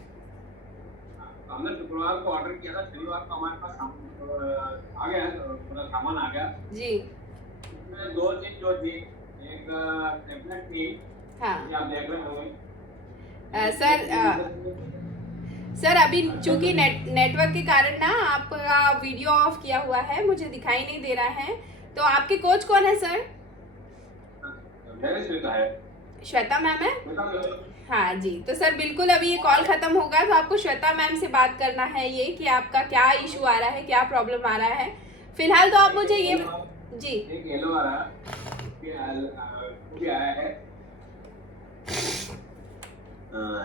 हमने शुक्रवार को ऑर्डर किया था, शनिवार को हमारे पास आ गया, पूरा सामान आ गया जी। इसमें 2 चीज जो थी, एक टैबलेट थी, हाँ आप देख रहे होंगे। सर अभी चूंकि नेटवर्क के कारण ना आपका वीडियो ऑफ किया हुआ है, मुझे दिखाई नहीं दे रहा है। तो आपके कोच कौन है सर? मेरे श्वेता है। श्वेता मैम है? हाँ जी। तो सर बिल्कुल अभी ये कॉल खत्म होगा तो आपको श्वेता मैम से बात करना है, ये कि आपका क्या इशू आ रहा है, क्या प्रॉब्लम आ रहा है। फिलहाल तो आप मुझे ये जी एक येलो आ रहा है।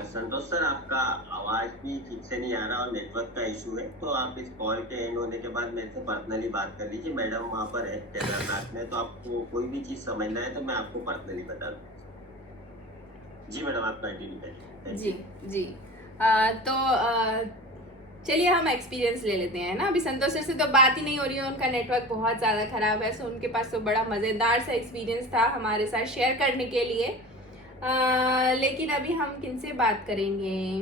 संतोष सर, आपका आवाज भी ठीक से नहीं आ रहा और नेटवर्क का इशू है, तो आप इस कॉल के एंड होने के बाद मेरे से पर्सनली बात कर लीजिए। मैडम वहाँ पर है केदारनाथ में, तो आपको कोई भी चीज़ समझना है तो मैं आपको पर्सनली बता दूँ। जी मैडम, आप कंटिन्यू करिए। जी। तो चलिए हम एक्सपीरियंस ले लेते हैं ना। अभी संतोष सर से तो बात ही नहीं हो रही है, उनका नेटवर्क बहुत ज़्यादा ख़राब है, सो उनके पास तो बड़ा मज़ेदार सा एक्सपीरियंस था हमारे साथ शेयर करने के लिए। लेकिन अभी हम किन से बात करेंगे?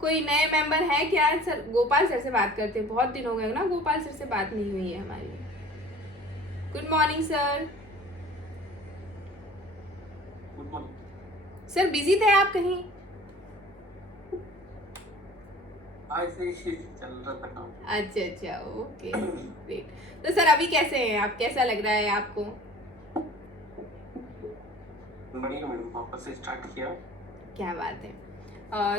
कोई नए मेंबर है क्या? सर गोपाल सर से बात करते हैं, बहुत दिन हो गए ना, गोपाल सर से बात नहीं हुई है हमारी। Good morning sir. Sir busy थे आप कहीं? ऐसे ही चल रहा था काम। अच्छा ओके ग्रेट। तो सर अभी कैसे हैं आप, कैसा लग रहा है आपको? बढ़िया मैडम, वापस से स्टार्ट किया। क्या बात है।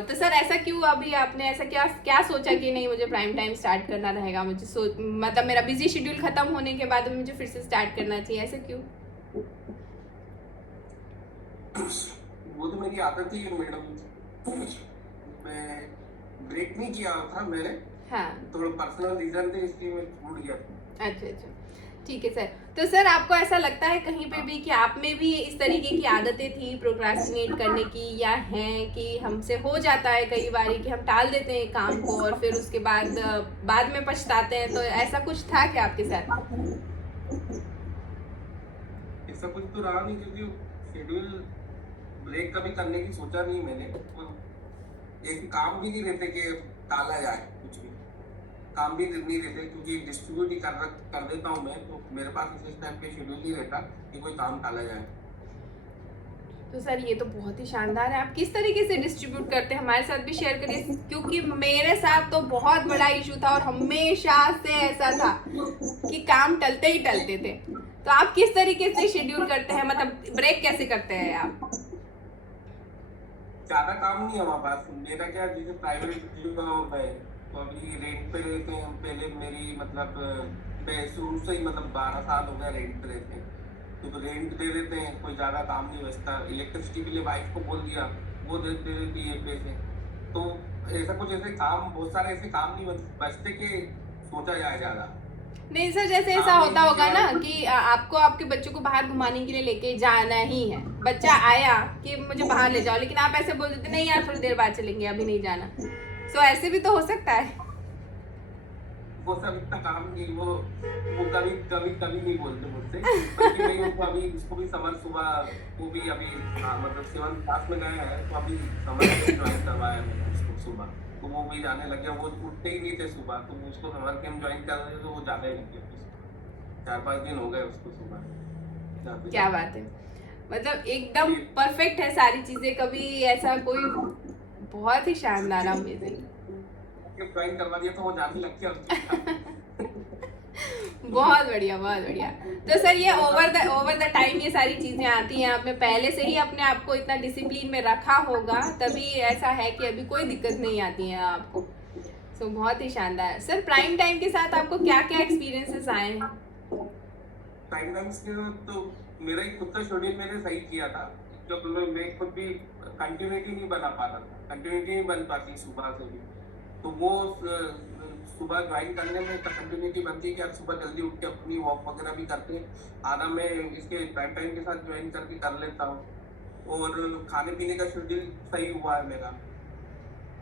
तो सर ऐसा क्यों, अभी आपने ऐसा क्या सोचा कि नहीं मुझे प्राइम टाइम स्टार्ट करना रहेगा, मुझे मतलब मेरा बिजी शेड्यूल खत्म होने के बाद मुझे फिर से स्टार्ट करना चाहिए, ऐसा क्यों? वो तो मेरी आदत ही है मैडम, मैं ब्रेक नहीं किया था मैंने, हाँ, थोड़ा पर्सनल रीजन थे इसलिए मैं छूट गया था। अच्छा अच्छा, ठीक है सर। तो सर आपको ऐसा लगता है कहीं पे भी कि आप में भी इस तरीके की आदतें थी प्रोक्रास्टिनेट करने की, या हैं कि हमसे हो जाता है कई बार कि हम टाल देते हैं काम को और फिर उसके बाद में पछताते हैं, तो ऐसा कुछ था क्या आपके साथ? ऐसा कुछ तो रहा नहीं, क्योंकि शेड्यूल ब्रेक कभी करने की सोचा नहीं मैंने, और एक काम भी नहीं रहते कि टाला जाए कुछ भी, काम भी नहीं रहते, क्योंकि डिस्ट्रीब्यूट ही कर देता हूँ मैं, तो मेरे पास इस टाइप के शेड्यूल नहीं रहता कि कोई काम टाला जाए। तो सर ये तो बहुत ही शानदार है। आप किस तरीके से डिस्ट्रीब्यूट करते हैं, हमारे साथ भी शेयर करिए, क्योंकि मेरे साथ तो बहुत बड़ा इशू था और हमेशा से ऐसा था कि काम टलते ही टलते थे। तो आप किस तरीके से शेड्यूल करते हैं, मतलब ब्रेक कैसे करते हैं आप? ज्यादा काम नहीं है हमारे पास, मेरा क्या जैसे प्राइवेट जॉब है, तो अभी रेंट पे रहते हैं हम, पहले मेरी मतलब शुरू से ही मतलब 12 साल हो गया रेंट पे रहते हैं, तो रेंट दे देते हैं, कोई ज्यादा काम नहीं बचता। इलेक्ट्रिसिटी के लिए वाइफ को बोल दिया, वो दे देती है पैसे, तो ऐसा कुछ ऐसे काम, बहुत सारे ऐसे काम नहीं बचते कि सोचा जाए ज्यादा। नहीं सर, जैसे ऐसा होता होगा ना कि आपको आपके बच्चों को बाहर घुमाने के लिए लेके जाना ही है, बच्चा आया कि मुझे बाहर ले जाओ, लेकिन आप ऐसे बोल देते नहीं यार थोड़ी देर बाद चलेंगे, अभी नहीं जाना। सो ऐसे भी तो हो सकता है। वो सब इतना काम नहीं, वो कभी कभी कभी नहीं बोलते मुझसे, बल्कि मैं उनको अभी उसको भी समर सुबह, वो भी अभी मतलब 7th क्लास में गया है, तो अभी समर कैंप ज्वाइन करवाया मैंने उसको सुबह, तो वो भी जाने लग गया, वो उठते ही नहीं थे सुबह, तो उसको समर कैंप ज्वाइन कर रहे थे, तो वो जाने लग गया, 4-5 दिन हो गए उसको सुबह। क्या बात है, मतलब एकदम परफेक्ट है सारी चीजें, कभी ऐसा कोई, बहुत ही शानदार, अमेजिंग, ज्वाइन करवा दिया तो वो जाने लग गया। बहुत बढ़िया बहुत बढ़िया। तो सर ये ओवर द टाइम ये सारी चीजें आती हैं, आपने पहले से ही अपने आप को इतना डिसिप्लिन में रखा होगा, तभी ऐसा है कि अभी कोई दिक्कत नहीं आती है आपको। सो बहुत ही शानदार। सर प्राइम टाइम के साथ आपको क्या क्या एक्सपीरियंसेस आए हैं? प्राइम टाइम्स के तो मेरा ही खुद का शेड्यूल मैंने सही किया था, जब मैं खुद भी कंटिन्यूटी नहीं बना पाता था, कंटिन्यूटी नहीं बन पाती सुबह से भी, तो वो सुबह ज्वाइन करने में कंटिन्यूटी बनती है कि आप सुबह जल्दी उठ के अपनी वॉक वगैरह भी करते हैं, आधा मैं इसके प्राइम टाइम के साथ ज्वाइन करके कर लेता हूँ, और खाने पीने का शेड्यूल सही हुआ है मेरा,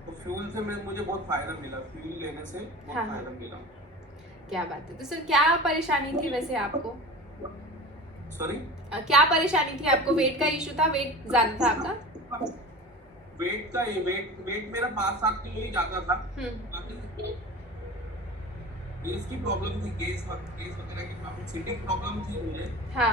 तो फ्यूल से मुझे बहुत फायदा मिला, फ्यूल लेने से बहुत फायदा मिला। क्या बात है। तो सर क्या परेशानी थी वैसे आपको? सॉरी, क्या परेशानी थी आपको? वेट का इशू था, वेट ज्यादा था आपका? वेट मेरा 5-7 किलो ही ज्यादा था, गैस की प्रॉब्लम थी, गैस वगैरह की प्रॉब्लम, सीटिंग प्रॉब्लम थी मुझे। हाँ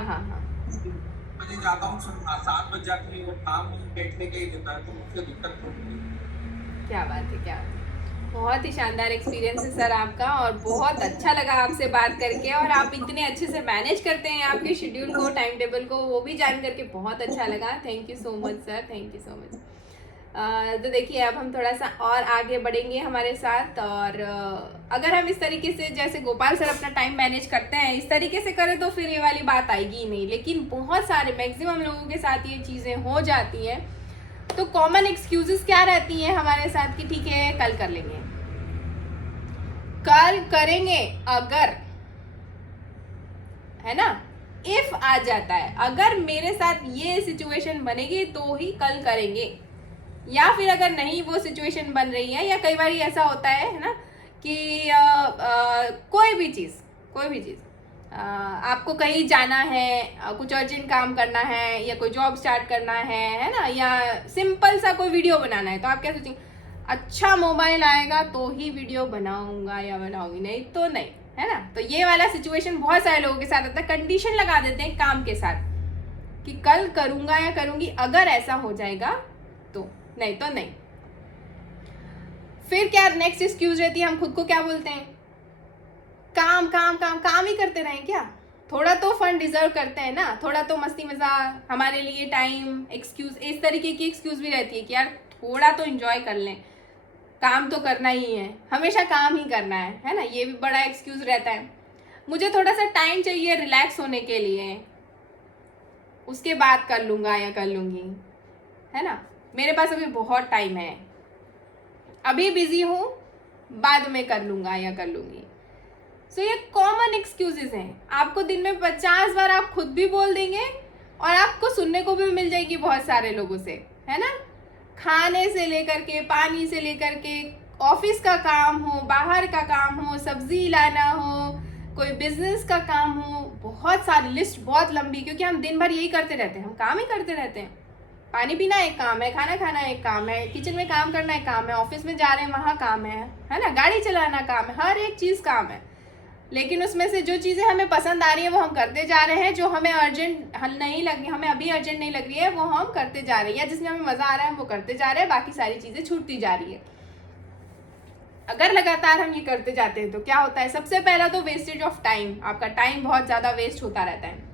मैं जाता हूँ 7 बज जाती है, काम बैठने के ही देता है, तो मुझसे दिक्कत होती है। क्या बात है, क्या बात है। बहुत ही शानदार एक्सपीरियंस है सर आपका, और बहुत अच्छा लगा आपसे बात करके, और आप इतने अच्छे से मैनेज करते हैं आपके शेड्यूल को, टाइम टेबल को, वो भी जान करके बहुत अच्छा लगा। Thank you so much sir, thank you so much. तो देखिए अब हम थोड़ा सा और आगे बढ़ेंगे हमारे साथ, और अगर हम इस तरीके से जैसे गोपाल सर अपना टाइम मैनेज करते हैं इस तरीके से करें तो फिर ये वाली बात आएगी ही नहीं, लेकिन बहुत सारे मैक्सिमम लोगों के साथ ये चीज़ें हो जाती हैं। तो कॉमन एक्सक्यूजेस क्या रहती हैं हमारे साथ कि ठीक है कल कर लेंगे, कल करेंगे, अगर, है ना, इफ आ जाता है, अगर मेरे साथ ये सिचुएशन बनेगी तो ही कल करेंगे, या फिर अगर नहीं वो सिचुएशन बन रही है, या कई बार ऐसा होता है ना कि कोई भी चीज़ आपको कहीं जाना है, कुछ अर्जेंट काम करना है, या कोई जॉब स्टार्ट करना है ना, या सिंपल सा कोई वीडियो बनाना है, तो आप क्या सोचेंगे, अच्छा मोबाइल आएगा तो ही वीडियो बनाऊंगा या बनाऊंगी, नहीं तो नहीं, है ना। तो ये वाला सिचुएशन बहुत सारे लोगों के साथ होता है, कंडीशन लगा देते हैं काम के साथ कि कल करूंगा या करूंगी, अगर ऐसा हो जाएगा तो, नहीं तो नहीं। फिर क्या नेक्स्ट एक्सक्यूज रहती है, हम खुद को क्या बोलते हैं, काम काम काम काम ही करते रहें क्या, थोड़ा तो फन डिजर्व करते हैं ना, थोड़ा तो मस्ती मजाक, हमारे लिए टाइम, एक्सक्यूज, इस तरीके की एक्सक्यूज भी रहती है कि यार थोड़ा तो एंजॉय कर लें, काम तो करना ही है, हमेशा काम ही करना है ना, ये भी बड़ा एक्सक्यूज रहता है। मुझे थोड़ा सा टाइम चाहिए रिलैक्स होने के लिए, उसके बाद कर लूँगा या कर लूँगी, है ना। मेरे पास अभी बहुत टाइम है, अभी बिजी हूँ, बाद में कर लूँगा या कर लूँगी। सो ये कॉमन एक्सक्यूजेस हैं। आपको दिन में 50 बार आप खुद भी बोल देंगे और आपको सुनने को भी मिल जाएगी बहुत सारे लोगों से, है ना। खाने से लेकर के, पानी से लेकर के, ऑफिस का काम हो, बाहर का काम हो, सब्जी लाना हो, कोई बिजनेस का काम हो, बहुत सारी लिस्ट बहुत लंबी, क्योंकि हम दिन भर यही करते रहते हैं, हम काम ही करते रहते हैं। पानी पीना एक काम है, खाना खाना एक काम है, किचन में काम करना एक काम है, ऑफिस में जा रहे हैं वहाँ काम है ना, गाड़ी चलाना काम है, हर एक चीज़ काम है। लेकिन उसमें से जो चीज़ें हमें पसंद आ रही है वो हम करते जा रहे हैं, जो हमें अर्जेंट नहीं लग रही, हमें अभी अर्जेंट नहीं लग रही है, वो हम करते जा रहे हैं, या जिसमें हमें मज़ा आ रहा है वो करते जा रहे हैं, बाकी सारी चीज़ें छूटती जा रही है। अगर लगातार हम ये करते जाते हैं तो क्या होता है, सबसे पहला तो वेस्टेज ऑफ टाइम, आपका टाइम बहुत ज़्यादा वेस्ट होता रहता है।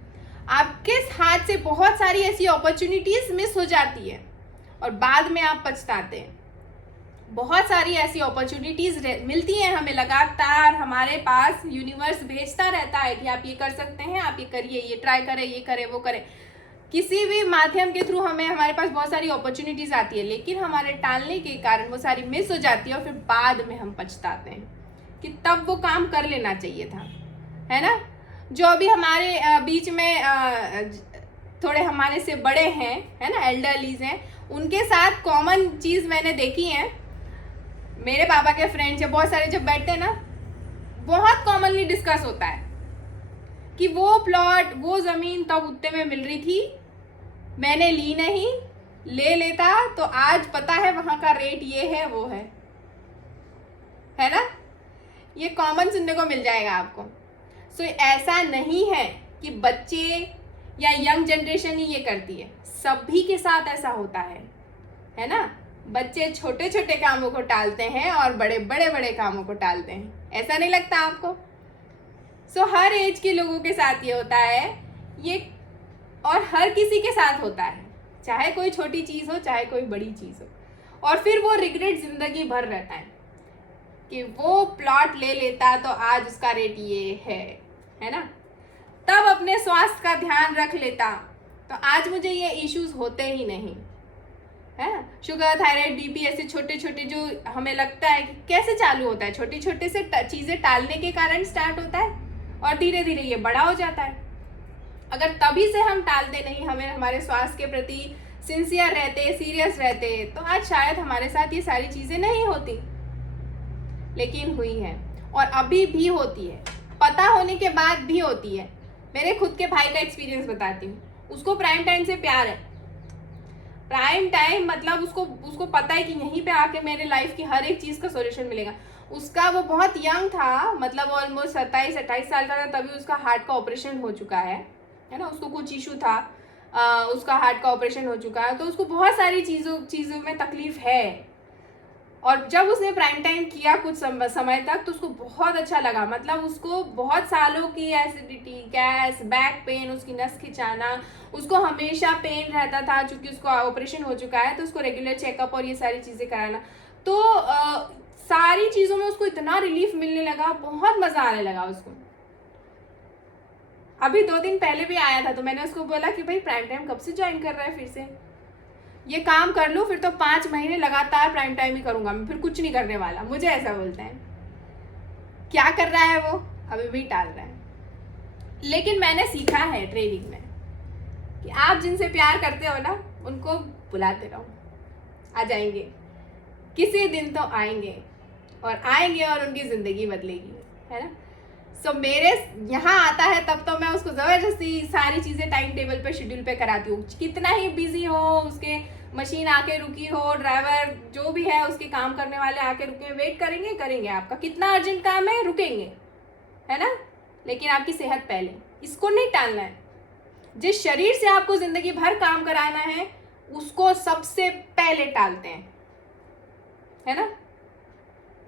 आपके हाथ से बहुत सारी ऐसी अपॉर्चुनिटीज़ मिस हो जाती है और बाद में आप पछताते हैं। बहुत सारी ऐसी अपॉर्चुनिटीज़ मिलती हैं हमें लगातार, हमारे पास यूनिवर्स भेजता रहता है कि आप ये कर सकते हैं, आप ये करिए, ये ट्राई करें, ये करें, वो करें। किसी भी माध्यम के थ्रू हमारे पास बहुत सारी अपॉर्चुनिटीज़ आती है, लेकिन हमारे टालने के कारण वो सारी मिस हो जाती है और फिर बाद में हम पछताते हैं कि तब वो काम कर लेना चाहिए था, है ना। जो अभी हमारे बीच में थोड़े हमारे से बड़े हैं, है ना, एल्डरलीज हैं, उनके साथ कॉमन चीज़ मैंने देखी है। मेरे पापा के फ्रेंड्स हैं बहुत सारे, जब बैठते हैं ना, बहुत कॉमनली डिस्कस होता है कि वो प्लॉट, वो ज़मीन तब उतने में मिल रही थी, मैंने ली नहीं, ले लेता तो आज पता है वहाँ का रेट ये है, वो है ना। ये कॉमन सुनने को मिल जाएगा आपको। सो ऐसा नहीं है कि बच्चे या यंग जनरेशन ही ये करती है, सभी के साथ ऐसा होता है ना। बच्चे छोटे छोटे कामों को टालते हैं और बड़े बड़े कामों को टालते हैं, ऐसा नहीं लगता आपको। सो हर एज के लोगों के साथ ये होता है ये, और हर किसी के साथ होता है, चाहे कोई छोटी चीज़ हो चाहे कोई बड़ी चीज़ हो। और फिर वो रिग्रेट ज़िंदगी भर रहता है कि वो प्लॉट ले लेता तो आज उसका रेट ये है ना। तब अपने स्वास्थ्य का ध्यान रख लेता तो आज मुझे ये इश्यूज होते ही नहीं, है ना। शुगर, थायराइड, बीपी, ऐसे छोटे छोटे जो हमें लगता है कि कैसे चालू होता है, छोटे छोटे से चीज़ें टालने के कारण स्टार्ट होता है और धीरे धीरे ये बड़ा हो जाता है। अगर तभी से हम टालते नहीं, हमें हमारे स्वास्थ्य के प्रति सिंसियर रहते, सीरियस रहते, तो आज शायद हमारे साथ ये सारी चीज़ें नहीं होती, लेकिन हुई है और अभी भी होती है, पता होने के बाद भी होती है। मेरे खुद के भाई का एक्सपीरियंस बताती हूँ। उसको प्राइम टाइम से प्यार है। प्राइम टाइम मतलब उसको पता है कि यहीं पे आके मेरे लाइफ की हर एक चीज़ का सॉल्यूशन मिलेगा। उसका, वो बहुत यंग था, मतलब ऑलमोस्ट 27-28 साल का था, तभी उसका हार्ट का ऑपरेशन हो चुका है ना। उसको कुछ इशू था, उसका हार्ट का ऑपरेशन हो चुका है, तो उसको बहुत सारी चीज़ों में तकलीफ है। और जब उसने प्राइम टाइम किया कुछ समय तक तो उसको बहुत अच्छा लगा। मतलब उसको बहुत सालों की एसिडिटी, गैस, बैक पेन, उसकी नस खिंचाना, उसको हमेशा पेन रहता था, चूँकि उसको ऑपरेशन हो चुका है तो उसको रेगुलर चेकअप और ये सारी चीज़ें कराना, तो सारी चीज़ों में उसको इतना रिलीफ मिलने लगा, बहुत मज़ा आने लगा उसको। अभी 2 दिन पहले भी आया था तो मैंने उसको बोला कि भाई प्राइम टाइम कब से ज्वाइन कर रहा है, फिर से ये काम कर लो, फिर तो 5 महीने लगातार प्राइम टाइम ही करूँगा मैं, फिर कुछ नहीं करने वाला। मुझे ऐसा बोलते हैं। क्या कर रहा है वो, अभी भी टाल रहा है। लेकिन मैंने सीखा है ट्रेनिंग में कि आप जिनसे प्यार करते हो ना, उनको बुलाते रहो, आ जाएंगे, किसी दिन तो आएंगे और उनकी ज़िंदगी बदलेगी, है ना। सो मेरे यहाँ आता है तब तो मैं उसको ज़बरदस्ती सारी चीज़ें टाइम टेबल पे, शेड्यूल पे कराती हूँ। कितना ही बिजी हो, उसके मशीन आके रुकी हो, ड्राइवर जो भी है उसके काम करने वाले आके रुके, वेट करेंगे, आपका कितना अर्जेंट काम है, रुकेंगे, है ना। लेकिन आपकी सेहत पहले, इसको नहीं टालना है। जिस शरीर से आपको ज़िंदगी भर काम कराना है उसको सबसे पहले टालते हैं, है ना।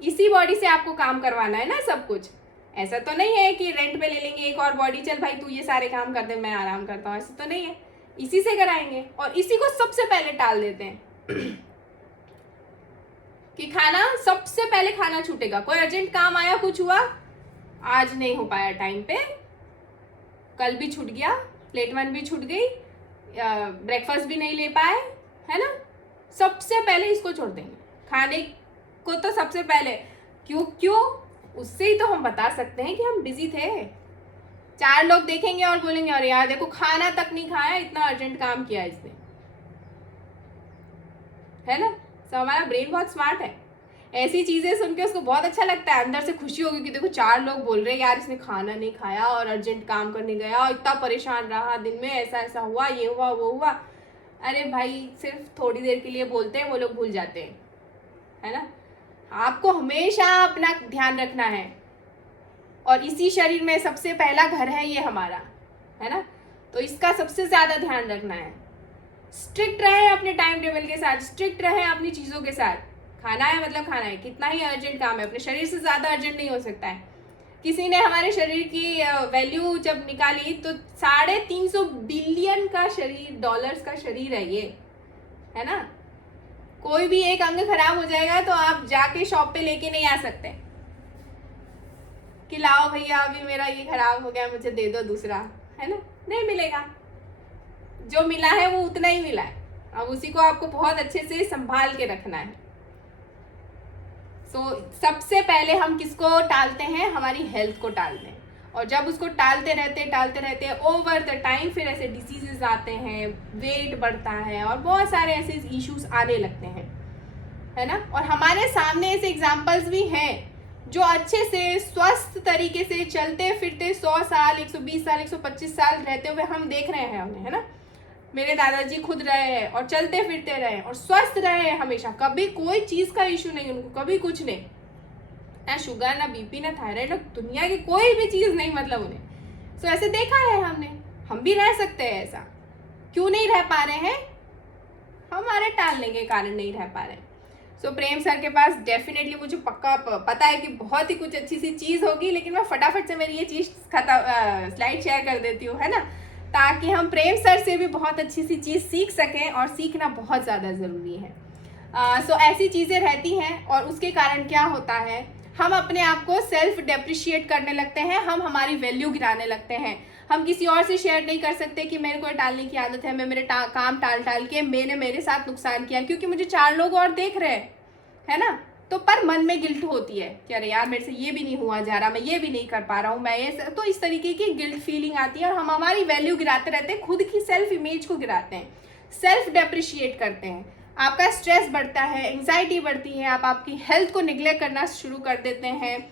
इसी बॉडी से आपको काम करवाना है ना सब कुछ। ऐसा तो नहीं है कि रेंट पे ले लेंगे एक और बॉडी, चल भाई तू ये सारे काम कर दे, मैं आराम करता हूँ, ऐसा तो नहीं है। इसी से कराएंगे और इसी को सबसे पहले टाल देते हैं कि खाना, सबसे पहले खाना छूटेगा। कोई अर्जेंट काम आया, कुछ हुआ, आज नहीं हो पाया टाइम पे, कल भी छूट गया, प्लेट 1 भी छूट गई, ब्रेकफास्ट भी नहीं ले पाए, है ना। सबसे पहले इसको छोड़ देंगे, खाने को तो सबसे पहले। क्यों उससे ही तो हम बता सकते हैं कि हम बिजी थे। 4 लोग देखेंगे और बोलेंगे अरे यार देखो खाना तक नहीं खाया, इतना अर्जेंट काम किया इसने, है ना। तो हमारा ब्रेन बहुत स्मार्ट है, ऐसी चीजें सुन के उसको बहुत अच्छा लगता है, अंदर से खुशी होगी कि देखो 4 लोग बोल रहे हैं यार इसने खाना नहीं खाया और अर्जेंट काम करने गया और इतना परेशान रहा दिन में, ऐसा ऐसा हुआ, ये हुआ वो हुआ। अरे भाई सिर्फ थोड़ी देर के लिए बोलते हैं, वो लोग भूल जाते हैं, है ना। आपको हमेशा अपना ध्यान रखना है, और इसी शरीर में सबसे पहला घर है ये हमारा, है ना। तो इसका सबसे ज्यादा ध्यान रखना है। स्ट्रिक्ट रहे अपने टाइम टेबल के साथ, स्ट्रिक्ट रहे अपनी चीजों के साथ। खाना है मतलब खाना है, कितना ही अर्जेंट काम है, अपने शरीर से ज्यादा अर्जेंट नहीं हो सकता है। किसी ने हमारे शरीर की वैल्यू जब निकाली तो 350 बिलियन का शरीर, डॉलर्स का शरीर है ये, है ना। कोई भी एक अंग खराब हो जाएगा तो आप जाके शॉप पे लेके नहीं आ सकते कि लाओ भैया अभी मेरा ये खराब हो गया, मुझे दे दो दूसरा, है ना, नहीं मिलेगा। जो मिला है वो उतना ही मिला है, अब उसी को आपको बहुत अच्छे से संभाल के रखना है। सबसे पहले हम किसको टालते हैं, हमारी हेल्थ को टालते हैं, और जब उसको टालते रहते ओवर द टाइम फिर ऐसे डिसीजेस आते हैं, वेट बढ़ता है और बहुत सारे ऐसे इश्यूज आने लगते हैं, है ना। और हमारे सामने ऐसे एग्जाम्पल्स भी हैं जो अच्छे से स्वस्थ तरीके से चलते फिरते 100 साल 120 साल 125 साल रहते हुए हम देख रहे हैं उन्हें, है ना। मेरे दादाजी खुद रहे हैं और चलते फिरते रहे और स्वस्थ रहे हैं हमेशा, कभी कोई चीज का इशू नहीं उनको, कभी कुछ नहीं, ना शुगर ना बीपी ना थायराइड ना दुनिया की कोई भी चीज नहीं, मतलब उन्हें। सो ऐसे देखा है हमने, हम भी रह सकते हैं ऐसा। क्यों नहीं रह पा रहे हैं, हमारे टालने के कारण नहीं रह पा रहे। सो प्रेम सर के पास डेफिनेटली मुझे पक्का पता है कि बहुत ही कुछ अच्छी सी चीज होगी, लेकिन मैं फटाफट से मेरी ये चीज स्लाइड शेयर कर देती हूँ, है ना, ताकि हम प्रेम सर से भी बहुत अच्छी सी चीज़ सीख सकें, और सीखना बहुत ज़्यादा ज़रूरी है। सो ऐसी चीज़ें रहती हैं और उसके कारण क्या होता है, हम अपने आप को सेल्फ डेप्रिशिएट करने लगते हैं, हम हमारी वैल्यू गिराने लगते हैं। हम किसी और से शेयर नहीं कर सकते कि मेरे को टालने की आदत है, मैं मेरे काम टाल के मैंने मेरे साथ नुकसान किया क्योंकि मुझे 4 लोग और देख रहे हैं, है ना। तो पर मन में गिल्ट होती है कि अरे यार मेरे से ये भी नहीं हुआ जा रहा, मैं ये भी नहीं कर पा रहा हूँ, मैं ये, तो इस तरीके की गिल्ट फीलिंग आती है और हम हमारी वैल्यू गिराते रहते हैं, खुद की सेल्फ इमेज को गिराते हैं, सेल्फ डेप्रिशिएट करते हैं। आपका स्ट्रेस बढ़ता है, एंजाइटी बढ़ती है, आप आपकी हेल्थ को निग्लेक्ट करना शुरू कर देते हैं,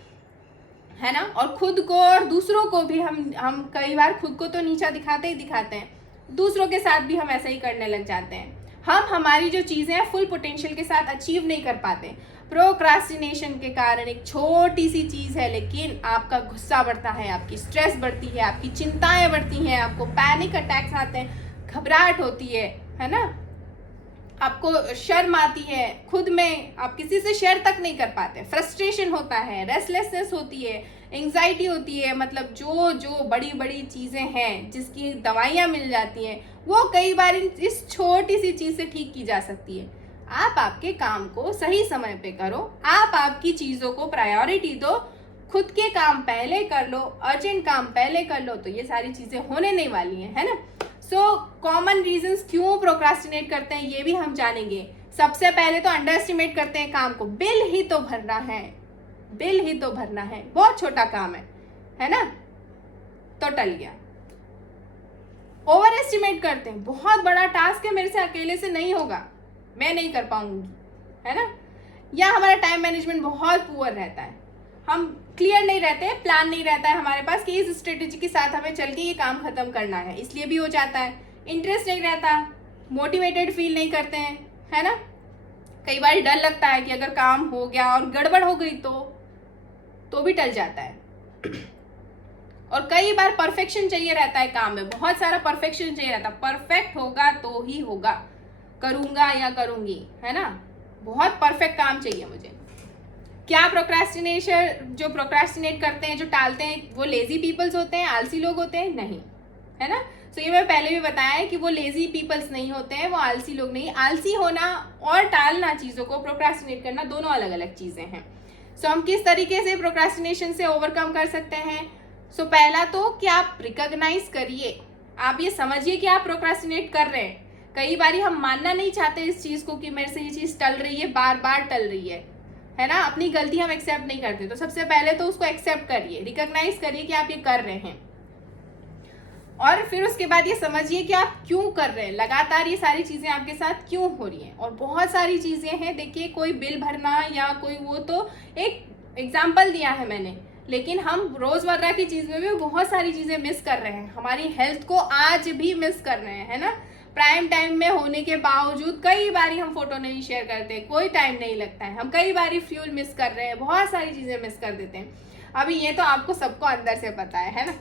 है ना। और खुद को और दूसरों को भी हम कई बार खुद को तो नीचा दिखाते ही दिखाते हैं, दूसरों के साथ भी हम ऐसा ही करने लग जाते हैं। हम हमारी जो चीज़ें हैं फुल पोटेंशियल के साथ अचीव नहीं कर पाते। प्रोक्रास्टिनेशन के कारण एक छोटी सी चीज़ है, लेकिन आपका गुस्सा बढ़ता है, आपकी स्ट्रेस बढ़ती है, आपकी चिंताएं बढ़ती हैं, आपको पैनिक अटैक्स आते हैं, घबराहट होती है ना, आपको शर्म आती है खुद में, आप किसी से शेयर तक नहीं कर पाते, फ्रस्ट्रेशन होता है, रेस्टलेसनेस होती है, एंजाइटी होती है। मतलब जो बड़ी बड़ी चीज़ें हैं जिसकी दवाइयाँ मिल जाती हैं, वो कई बार इस छोटी सी चीज़ से ठीक की जा सकती है। आप आपके काम को सही समय पे करो, आप आपकी चीज़ों को प्रायोरिटी दो, खुद के काम पहले कर लो, अर्जेंट काम पहले कर लो, तो ये सारी चीज़ें होने नहीं वाली हैं, है ना। सो कॉमन रीजंस क्यों प्रोक्रास्टिनेट करते हैं ये भी हम जानेंगे। सबसे पहले तो अंडर एस्टिमेट करते हैं काम को, बिल ही तो भरना है, बहुत छोटा काम है ना, तो टल गया। ओवर एस्टिमेट करते हैं, बहुत बड़ा टास्क है, मेरे से अकेले से नहीं होगा, मैं नहीं कर पाऊंगी, है ना। या हमारा टाइम मैनेजमेंट बहुत पुअर रहता है, हम क्लियर नहीं रहते, प्लान नहीं रहता है हमारे पास कि इस स्ट्रेटेजी के साथ हमें चल के ये काम खत्म करना है, इसलिए भी हो जाता है। इंटरेस्ट नहीं रहता, मोटिवेटेड फील नहीं करते हैं, है ना। कई बार डर लगता है कि अगर काम हो गया और गड़बड़ हो गई तो भी टल जाता है। और कई बार परफेक्शन चाहिए रहता है काम में, बहुत सारा परफेक्शन चाहिए रहता है, परफेक्ट होगा तो ही होगा, करूंगा या करूंगी, है ना, बहुत परफेक्ट काम चाहिए मुझे। क्या जो प्रोक्रास्टिनेट करते हैं, जो टालते हैं, वो लेजी पीपल्स होते हैं, आलसी लोग होते हैं? नहीं, है ना। सो ये मैं पहले भी बताया है कि वो लेजी पीपल्स नहीं होते हैं, वो आलसी लोग नहीं। आलसी होना और टालना, चीज़ों को प्रोक्रास्टिनेट करना, दोनों अलग अलग चीज़ें हैं। सो हम किस तरीके से प्रोक्रास्टिनेशन से ओवरकम कर सकते हैं? सो पहला तो कि आप रिकॉग्नाइज करिए, आप ये समझिए कि आप प्रोक्रास्टिनेट कर रहे हैं। कई बार हम मानना नहीं चाहते इस चीज़ को कि मेरे से ये चीज़ टल रही है, बार बार टल रही है ना। अपनी गलती हम एक्सेप्ट नहीं करते, तो सबसे पहले तो उसको एक्सेप्ट करिए, रिकॉग्नाइज करिए कि आप ये कर रहे हैं, और फिर उसके बाद ये समझिए कि आप क्यों कर रहे हैं, लगातार ये सारी चीज़ें आपके साथ क्यों हो रही हैं। और बहुत सारी चीज़ें हैं, देखिए कोई बिल भरना या कोई वो तो एक एग्जाम्पल दिया है मैंने, लेकिन हम रोज़मर्रा की चीज़ में भी बहुत सारी चीज़ें मिस कर रहे हैं, हमारी हेल्थ को आज भी मिस कर रहे हैं, है ना। प्राइम टाइम में होने के बावजूद कई बारी हम फोटो नहीं शेयर करते, कोई टाइम नहीं लगता है, हम कई बारी फ्यूल मिस कर रहे हैं, बहुत सारी चीज़ें मिस कर देते हैं। अभी ये तो आपको सबको अंदर से पता है ना,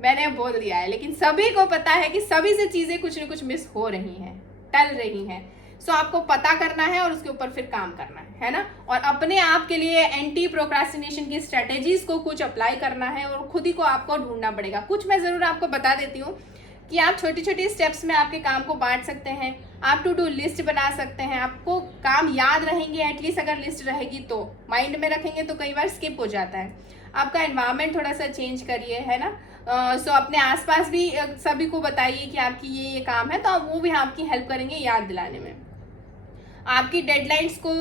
मैंने बोल दिया है, लेकिन सभी को पता है कि सभी से चीज़ें कुछ न कुछ मिस हो रही हैं, टल रही हैं। सो आपको पता करना है और उसके ऊपर फिर काम करना है ना। और अपने आप के लिए एंटी प्रोक्रास्टिनेशन की स्ट्रेटेजीज को कुछ अप्लाई करना है और खुद ही को आपको ढूंढना पड़ेगा। कुछ मैं ज़रूर आपको बता देती हूँ कि आप छोटी छोटी स्टेप्स में आपके काम को बांट सकते हैं, आप टू डू लिस्ट बना सकते हैं, आपको काम याद रहेंगे, एटलीस्ट अगर लिस्ट रहेगी तो। माइंड में रखेंगे तो कई बार स्किप हो जाता है। आपका एनवायरनमेंट थोड़ा सा चेंज करिए, है ना। सो अपने आसपास भी सभी को बताइए कि आपकी ये काम है, तो वो भी आपकी हेल्प करेंगे याद दिलाने में। आपकी डेडलाइंस को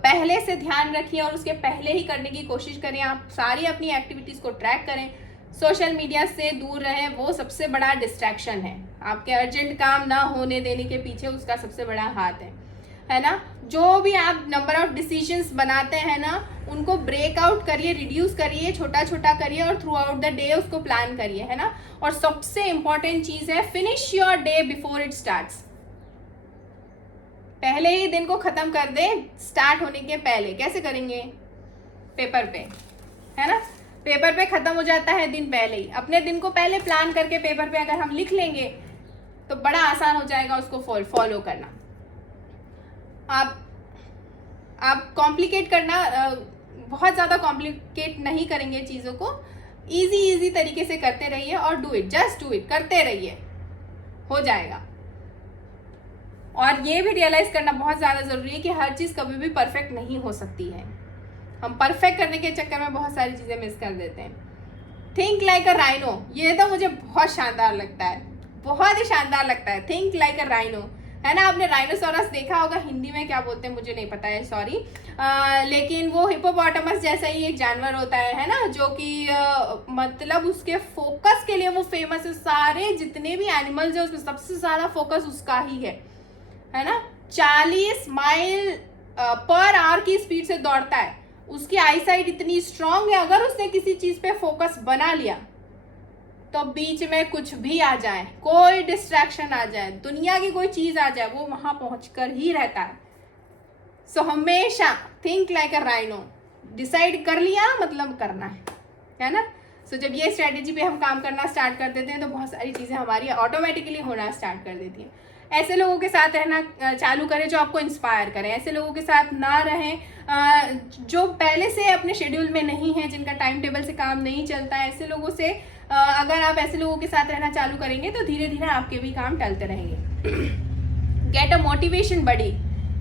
पहले से ध्यान रखिए और उसके पहले ही करने की कोशिश करें। आप सारी अपनी एक्टिविटीज़ को ट्रैक करें, सोशल मीडिया से दूर रहें, वो सबसे बड़ा डिस्ट्रैक्शन है। आपके अर्जेंट काम ना होने देने के पीछे उसका सबसे बड़ा हाथ है ना। जो भी आप नंबर ऑफ डिसीजंस बनाते हैं ना, उनको ब्रेकआउट करिए, रिड्यूस करिए, छोटा छोटा करिए और थ्रू आउट द डे उसको प्लान करिए, है ना। और सबसे इंपॉर्टेंट चीज़ है, finish your day before it starts. पहले ही दिन को ख़त्म कर दें स्टार्ट होने के पहले। कैसे करेंगे? पेपर पे, है ना। पेपर पे ख़त्म हो जाता है दिन पहले ही। अपने दिन को पहले प्लान करके पेपर पे अगर हम लिख लेंगे तो बड़ा आसान हो जाएगा उसको फॉलो करना। आप कॉम्प्लिकेट करना, बहुत ज़्यादा कॉम्प्लिकेट नहीं करेंगे चीज़ों को, इजी तरीके से करते रहिए और do it, just do it, करते रहिए, हो जाएगा। और ये भी रियलाइज़ करना बहुत ज़्यादा ज़रूरी है कि हर चीज़ कभी भी परफेक्ट नहीं हो सकती है। हम परफेक्ट करने के चक्कर में बहुत सारी चीज़ें मिस कर देते हैं। थिंक लाइक अ राइनो, ये तो मुझे बहुत शानदार लगता है, बहुत ही शानदार लगता है। थिंक लाइक अ राइनो, है ना। आपने राइनोसोरस देखा होगा, हिंदी में क्या बोलते हैं मुझे नहीं पता है, सॉरी, लेकिन वो हिप्पोपोटामस जैसा ही एक जानवर होता है ना, जो कि मतलब उसके फोकस के लिए वो फेमस है। सारे जितने भी एनिमल्स है उसमें सबसे ज़्यादा फोकस उसका ही है ना। 40 माइल पर आवर की स्पीड से दौड़ता है। उसकी आईसाइट इतनी स्ट्रांग है, अगर उसने किसी चीज़ पे फोकस बना लिया तो बीच में कुछ भी आ जाए, कोई डिस्ट्रैक्शन आ जाए, दुनिया की कोई चीज़ आ जाए, वो वहाँ पहुँचकर ही रहता है। सो हमेशा थिंक लाइक अ राइनो, डिसाइड कर लिया मतलब करना है ना। सो जब ये स्ट्रेटेजी पे हम काम करना स्टार्ट कर देते हैं तो बहुत सारी चीज़ें हमारी ऑटोमेटिकली होना स्टार्ट कर देती हैं। ऐसे लोगों के साथ रहना चालू करें जो आपको इंस्पायर करें। ऐसे लोगों के साथ ना रहें जो पहले से अपने शेड्यूल में नहीं है, जिनका टाइम टेबल से काम नहीं चलता है। ऐसे लोगों से अगर आप ऐसे लोगों के साथ रहना चालू करेंगे तो धीरे धीरे आपके भी काम टलते रहेंगे। गेट अ मोटिवेशन बडी,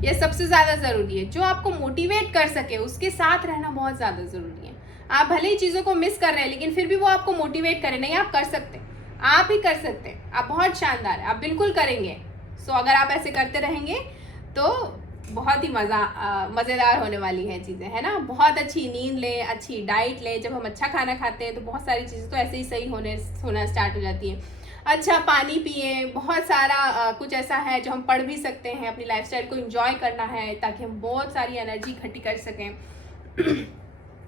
ये सबसे ज़्यादा ज़रूरी है। जो आपको मोटिवेट कर सके उसके साथ रहना बहुत ज़्यादा ज़रूरी है। आप भले ही चीज़ों को मिस कर रहे हैं लेकिन फिर भी वो आपको मोटिवेट करे, नहीं आप कर सकते, आप ही कर सकते हैं, आप बहुत शानदार है, आप बिल्कुल करेंगे। सो अगर आप ऐसे करते रहेंगे तो बहुत ही मज़ेदार होने वाली है चीज़ें, है ना। बहुत अच्छी नींद लें, अच्छी डाइट लें। जब हम अच्छा खाना खाते हैं तो बहुत सारी चीज़ें तो ऐसे ही सही होना स्टार्ट हो जाती है। अच्छा पानी पिए, बहुत सारा कुछ ऐसा है जो हम पढ़ भी सकते हैं। अपनी लाइफस्टाइल को एंजॉय करना है ताकि हम बहुत सारी एनर्जी इकट्ठी कर सकें।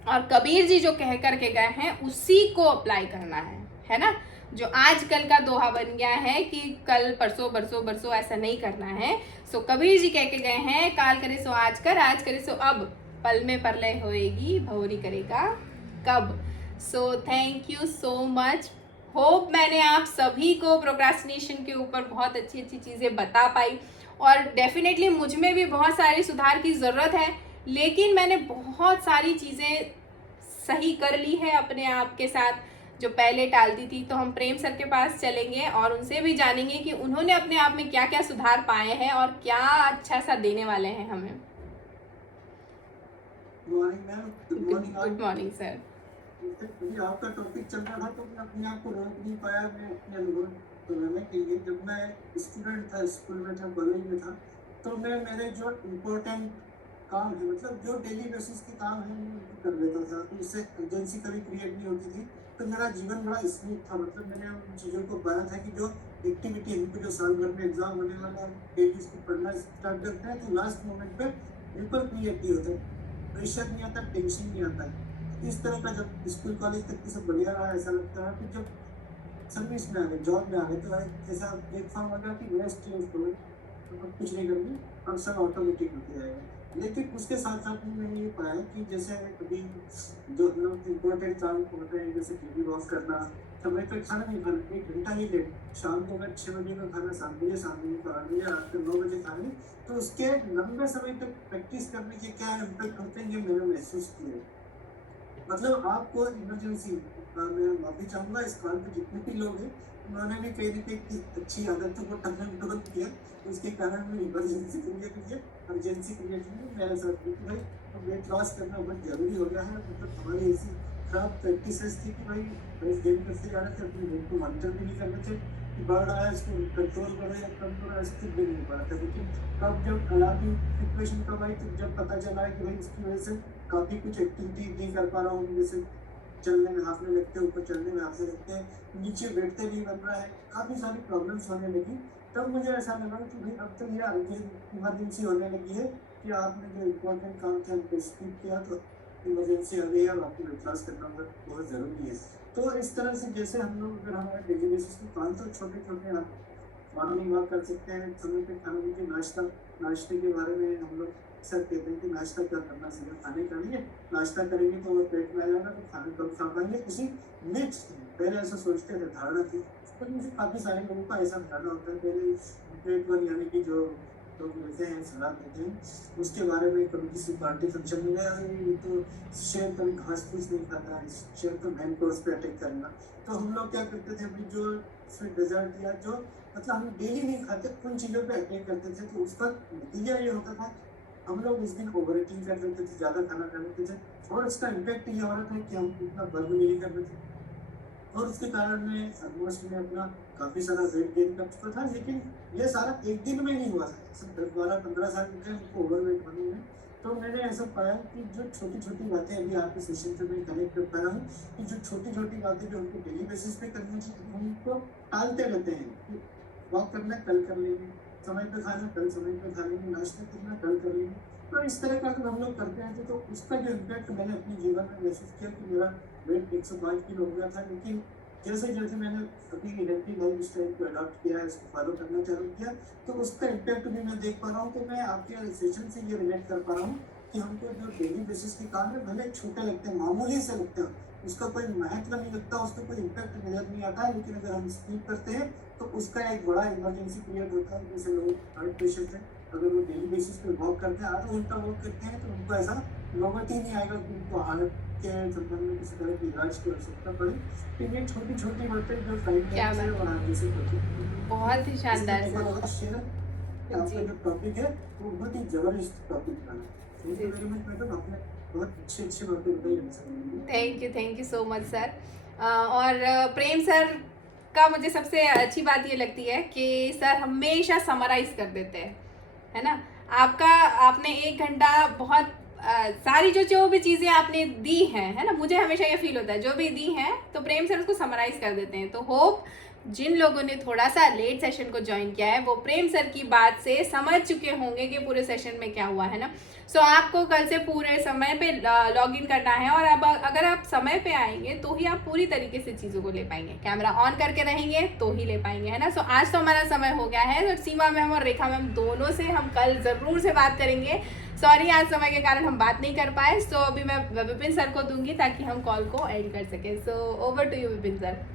और कबीर जी जो कह कर के गए हैं उसी को अप्लाई करना है ना। जो आजकल का दोहा बन गया है कि कल परसों बरसों बरसों ऐसा नहीं करना है। सो कबीर जी कह के गए हैं, काल करे सो आज कर, आज करे सो अब, पल में प्रलय होएगी, भौरी करेगा कब। So thank you so much. Hope मैंने आप सभी को प्रोक्रास्टिनेशन के ऊपर बहुत अच्छी अच्छी चीज़ें बता पाई। और डेफिनेटली मुझ में भी बहुत सारी सुधार की ज़रूरत है, लेकिन मैंने बहुत सारी चीज़ें सही कर ली है अपने आप के साथ जो पहले टालती थी। तो हम प्रेम सर के पास चलेंगे और उनसे भी जानेंगे कि उन्होंने अपने आप में क्या क्या सुधार पाए हैं और क्या अच्छा सा देने वाले हैं हमें। Good morning sir. आपका टॉपिक चल रहा था तो मैं अपने आप को रोक नहीं पाया। मैं अपने अनुभव दोहराने के लिए, जब मैं स्टूडेंट था, स्कूल में था, कॉलेज में था, तो मैं मेरे जो इम्पोर्टेंट काम है, मतलब जो डेली बेसिस के काम है, मैं उनको कर लेता था, तो इससे अर्जेंसी कभी क्रिएट नहीं होती थी। तो मेरा जीवन बड़ा स्मूथ था, मतलब मैंने उन चीज़ों को पाया था कि जो एक्टिविटी हमको जो साल भर में एग्जाम होने वाला है, डेली इसको पढ़ना स्टार्ट करते हैं, तो लास्ट मोमेंट पे बिल्कुल क्लियर नहीं होता, प्रेशर नहीं आता, टेंशन नहीं आता है। इस तरह का जब स्कूल कॉलेज तक की सब बढ़िया रहा, ऐसा लगता है कि जब सर्विस में आ गए, जॉब में आ गए, तो ऐसा प्लेटफॉर्म आ गया कि वेस्ट यूज करो, तो अब कुछ नहीं करनी, अब सब ऑटोमेटिक होते जाएगा। लेकिन उसके साथ साथ में मैंने ये पाया कि जैसे अभी जो लोग इम्पोर्टेंट काम होते हैं, जैसे टीवी ऑफ करना, समय पर खाना नहीं खाना, 1 घंटा ही लेट, शाम को अगर 6 बजे का खाना 7 बजे, 7 बजे का 8 बजे, रात को 9 बजे खाने, तो उसके लंबे समय तक प्रैक्टिस करने के क्या इम्पैक्ट होते हैं, ये मैंने महसूस किया। मतलब आपको इमरजेंसी, मैं माफी चाहूँगा इस कॉल पे जितने भी लोग हैं, उन्होंने भी कहीं ना कहीं अच्छी आदतों को टर्न किया, उसके कारण में इमरजेंसी क्रिएट हुई है, अर्जेंसी क्रिएट हुई है मेरे साथ भी। भाई वेट लॉस करना बहुत जरूरी हो गया है, मतलब हमारी ऐसी खराब प्रैक्टिसेस थी कि भाई वेट गेन करते जा रहे थे, अपने वेट को मॉनिटर भी नहीं कर रहे थे कि बढ़ रहा है, इसको कंट्रोल करें या कम करें, ऐसे कुछ भी नहीं पा रहा था। लेकिन तब जब अलार्मिंग सिचुएशन कब आई, तो जब पता चला कि भाई इसकी वजह से काफ़ी कुछ एक्टिविटी नहीं कर पा रहा हूँ, जैसे चलने में हाथने लगते हैं, ऊपर चलने में हाथने लगते हैं, नीचे बैठते नहीं बन रहा है, काफ़ी सारी प्रॉब्लम्स होने लगी। तब मुझे ऐसा लगा कि भाई अब तो ये इमरजेंसी होने लगी है कि आपने जो इम्पोर्टेंट काम थे उनको स्किप किया, तो इमरजेंसी आ गई है, अब आपको वेट लॉस करना बहुत ज़रूरी है। तो इस तरह से जैसे हम लोग अगर हमारे डेली बेसिस पे काम, तो छोटे छोटे आप मॉर्निंग वॉक कर सकते हैं, समय पे खाने लीजिए, नाश्ते के बारे में हम लोग सर कहते हैं कि नाश्ता क्या करना चाहिए, खाने का नहीं है, नाश्ता करेंगे तो वो पेट में आ जाएगा, तो खाने कम खा पाएंगे, किसी मिक्स पहले ऐसा सोचते थे, धारणा थी, पर मुझे काफ़ी सारे लोगों का ऐसा धारणा होता है, पहले पेट वन यानी कि जो लोग लेते हैं, सलाद देते हैं, उसके बारे में कभी किसी पार्टी फंक्शन में गया, ये तो शेर कभी घास फूस नहीं खाता है, शेर तो मैन कोर्स पे अटैक करना। तो हम लोग क्या करते थे, अभी जो स्वीट डेजर्ट या जो मतलब हम डेली नहीं खाते, उन चीज़ों पे अटैक करते थे, तो उसका नतीजा ये होता था हम लोग उस दिन ओवर ईटिंग कर लेते थे, ज़्यादा खाना खा लेते थे, और उसका इम्पैक्ट ये हो रहा था कि हम इतना बर्न नहीं कर रहे थे, और उसके कारण में ऑलमोस्ट मैं अपना काफ़ी सारा वेट गेन कर चुका था। लेकिन ये सारा एक दिन में नहीं हुआ था, सब 10-12-15 साल के उनको ओवर वेट बने हुए। तो मैंने ऐसा पाया कि जो छोटी छोटी बातें अभी आपके सेशन से मैं कनेक्ट कर पाया हूँ कि जो छोटी छोटी बातें जो हमको डेली बेसिस पे करनी चाहिए, उनको टालते रहते हैं कि वॉक करना कल कर लेंगे, समय पे खाना कल समय पे खा लेंगे, नाश्ता करना कल कर लेंगे। तो इस तरह का अगर हम लोग करते हैं तो उसका जो इम्पैक्ट मैंने अपने जीवन में महसूस किया कि मेरा वेट 105 किलो हो गया था। लेकिन जैसे जैसे मैंने अपनी हेल्थी लाइफ स्टाइल को अडॉप्ट किया है, उसको फॉलो करना चालू किया, तो उसका इम्पैक्ट भी मैं देख पा रहा हूँ। तो मैं आपके सेशन से ये रिलेट कर पा रहा हूँ कि हमको जो डेली बेसिस के काम है भले छोटे लगते हैं, मामूली से लगते हैं, उसका कोई महत्व नहीं लगता, उसका कोई इम्पैक्ट नजर नहीं आता है, लेकिन अगर हम स्किप करते हैं तो उसका एक बड़ा इमरजेंसी पीरियड होता है। जैसे लोग हार्ट पेशेंट हैं, अगर वो डेली बेसिस पे वॉक करते हैं, आधा घंटा वॉक करते हैं, तो उनको ऐसा नौबत ही नहीं आएगा कि उनको हालत के संबंध में किसी तरह की इलाज की आवश्यकता पड़े। तो ये छोटी छोटी बातें जो क्या टाइम बात। और आगे से होती हैं। बहुत ही शानदार इसके सर। बाद शेयर कि आपका जो टॉपिक है वो बहुत ही जबरदस्त टॉपिक है। Thank you very much madam, आपने बहुत अच्छी बातें बताई। Thank you so much sir. और प्रेम सर का मुझे सबसे अच्छी बात ये लगती है कि सर हमेशा समराइज कर देते हैं, है ना। आपने 1 घंटा बहुत सारी जो भी चीज़ें आपने दी हैं, है ना, मुझे हमेशा ये फील होता है जो भी दी हैं तो प्रेम सर उसको समराइज कर देते हैं। तो होप जिन लोगों ने थोड़ा सा लेट सेशन को ज्वाइन किया है वो प्रेम सर की बात से समझ चुके होंगे कि पूरे सेशन में क्या हुआ, है ना। सो आपको कल से पूरे समय पे लॉग इन करना है, और अब अगर आप समय पे आएंगे तो ही आप पूरी तरीके से चीज़ों को ले पाएंगे, कैमरा ऑन करके रहेंगे तो ही ले पाएंगे, है ना। सो आज तो हमारा समय हो गया है, तो सीमा मैम और रेखा मैम दोनों से हम कल ज़रूर से बात करेंगे। सॉरी आज समय के कारण हम बात नहीं कर पाए। सो अभी मैं विपिन सर को दूंगी ताकि हम कॉल को एंड कर सकें। So over to you Vipin sir.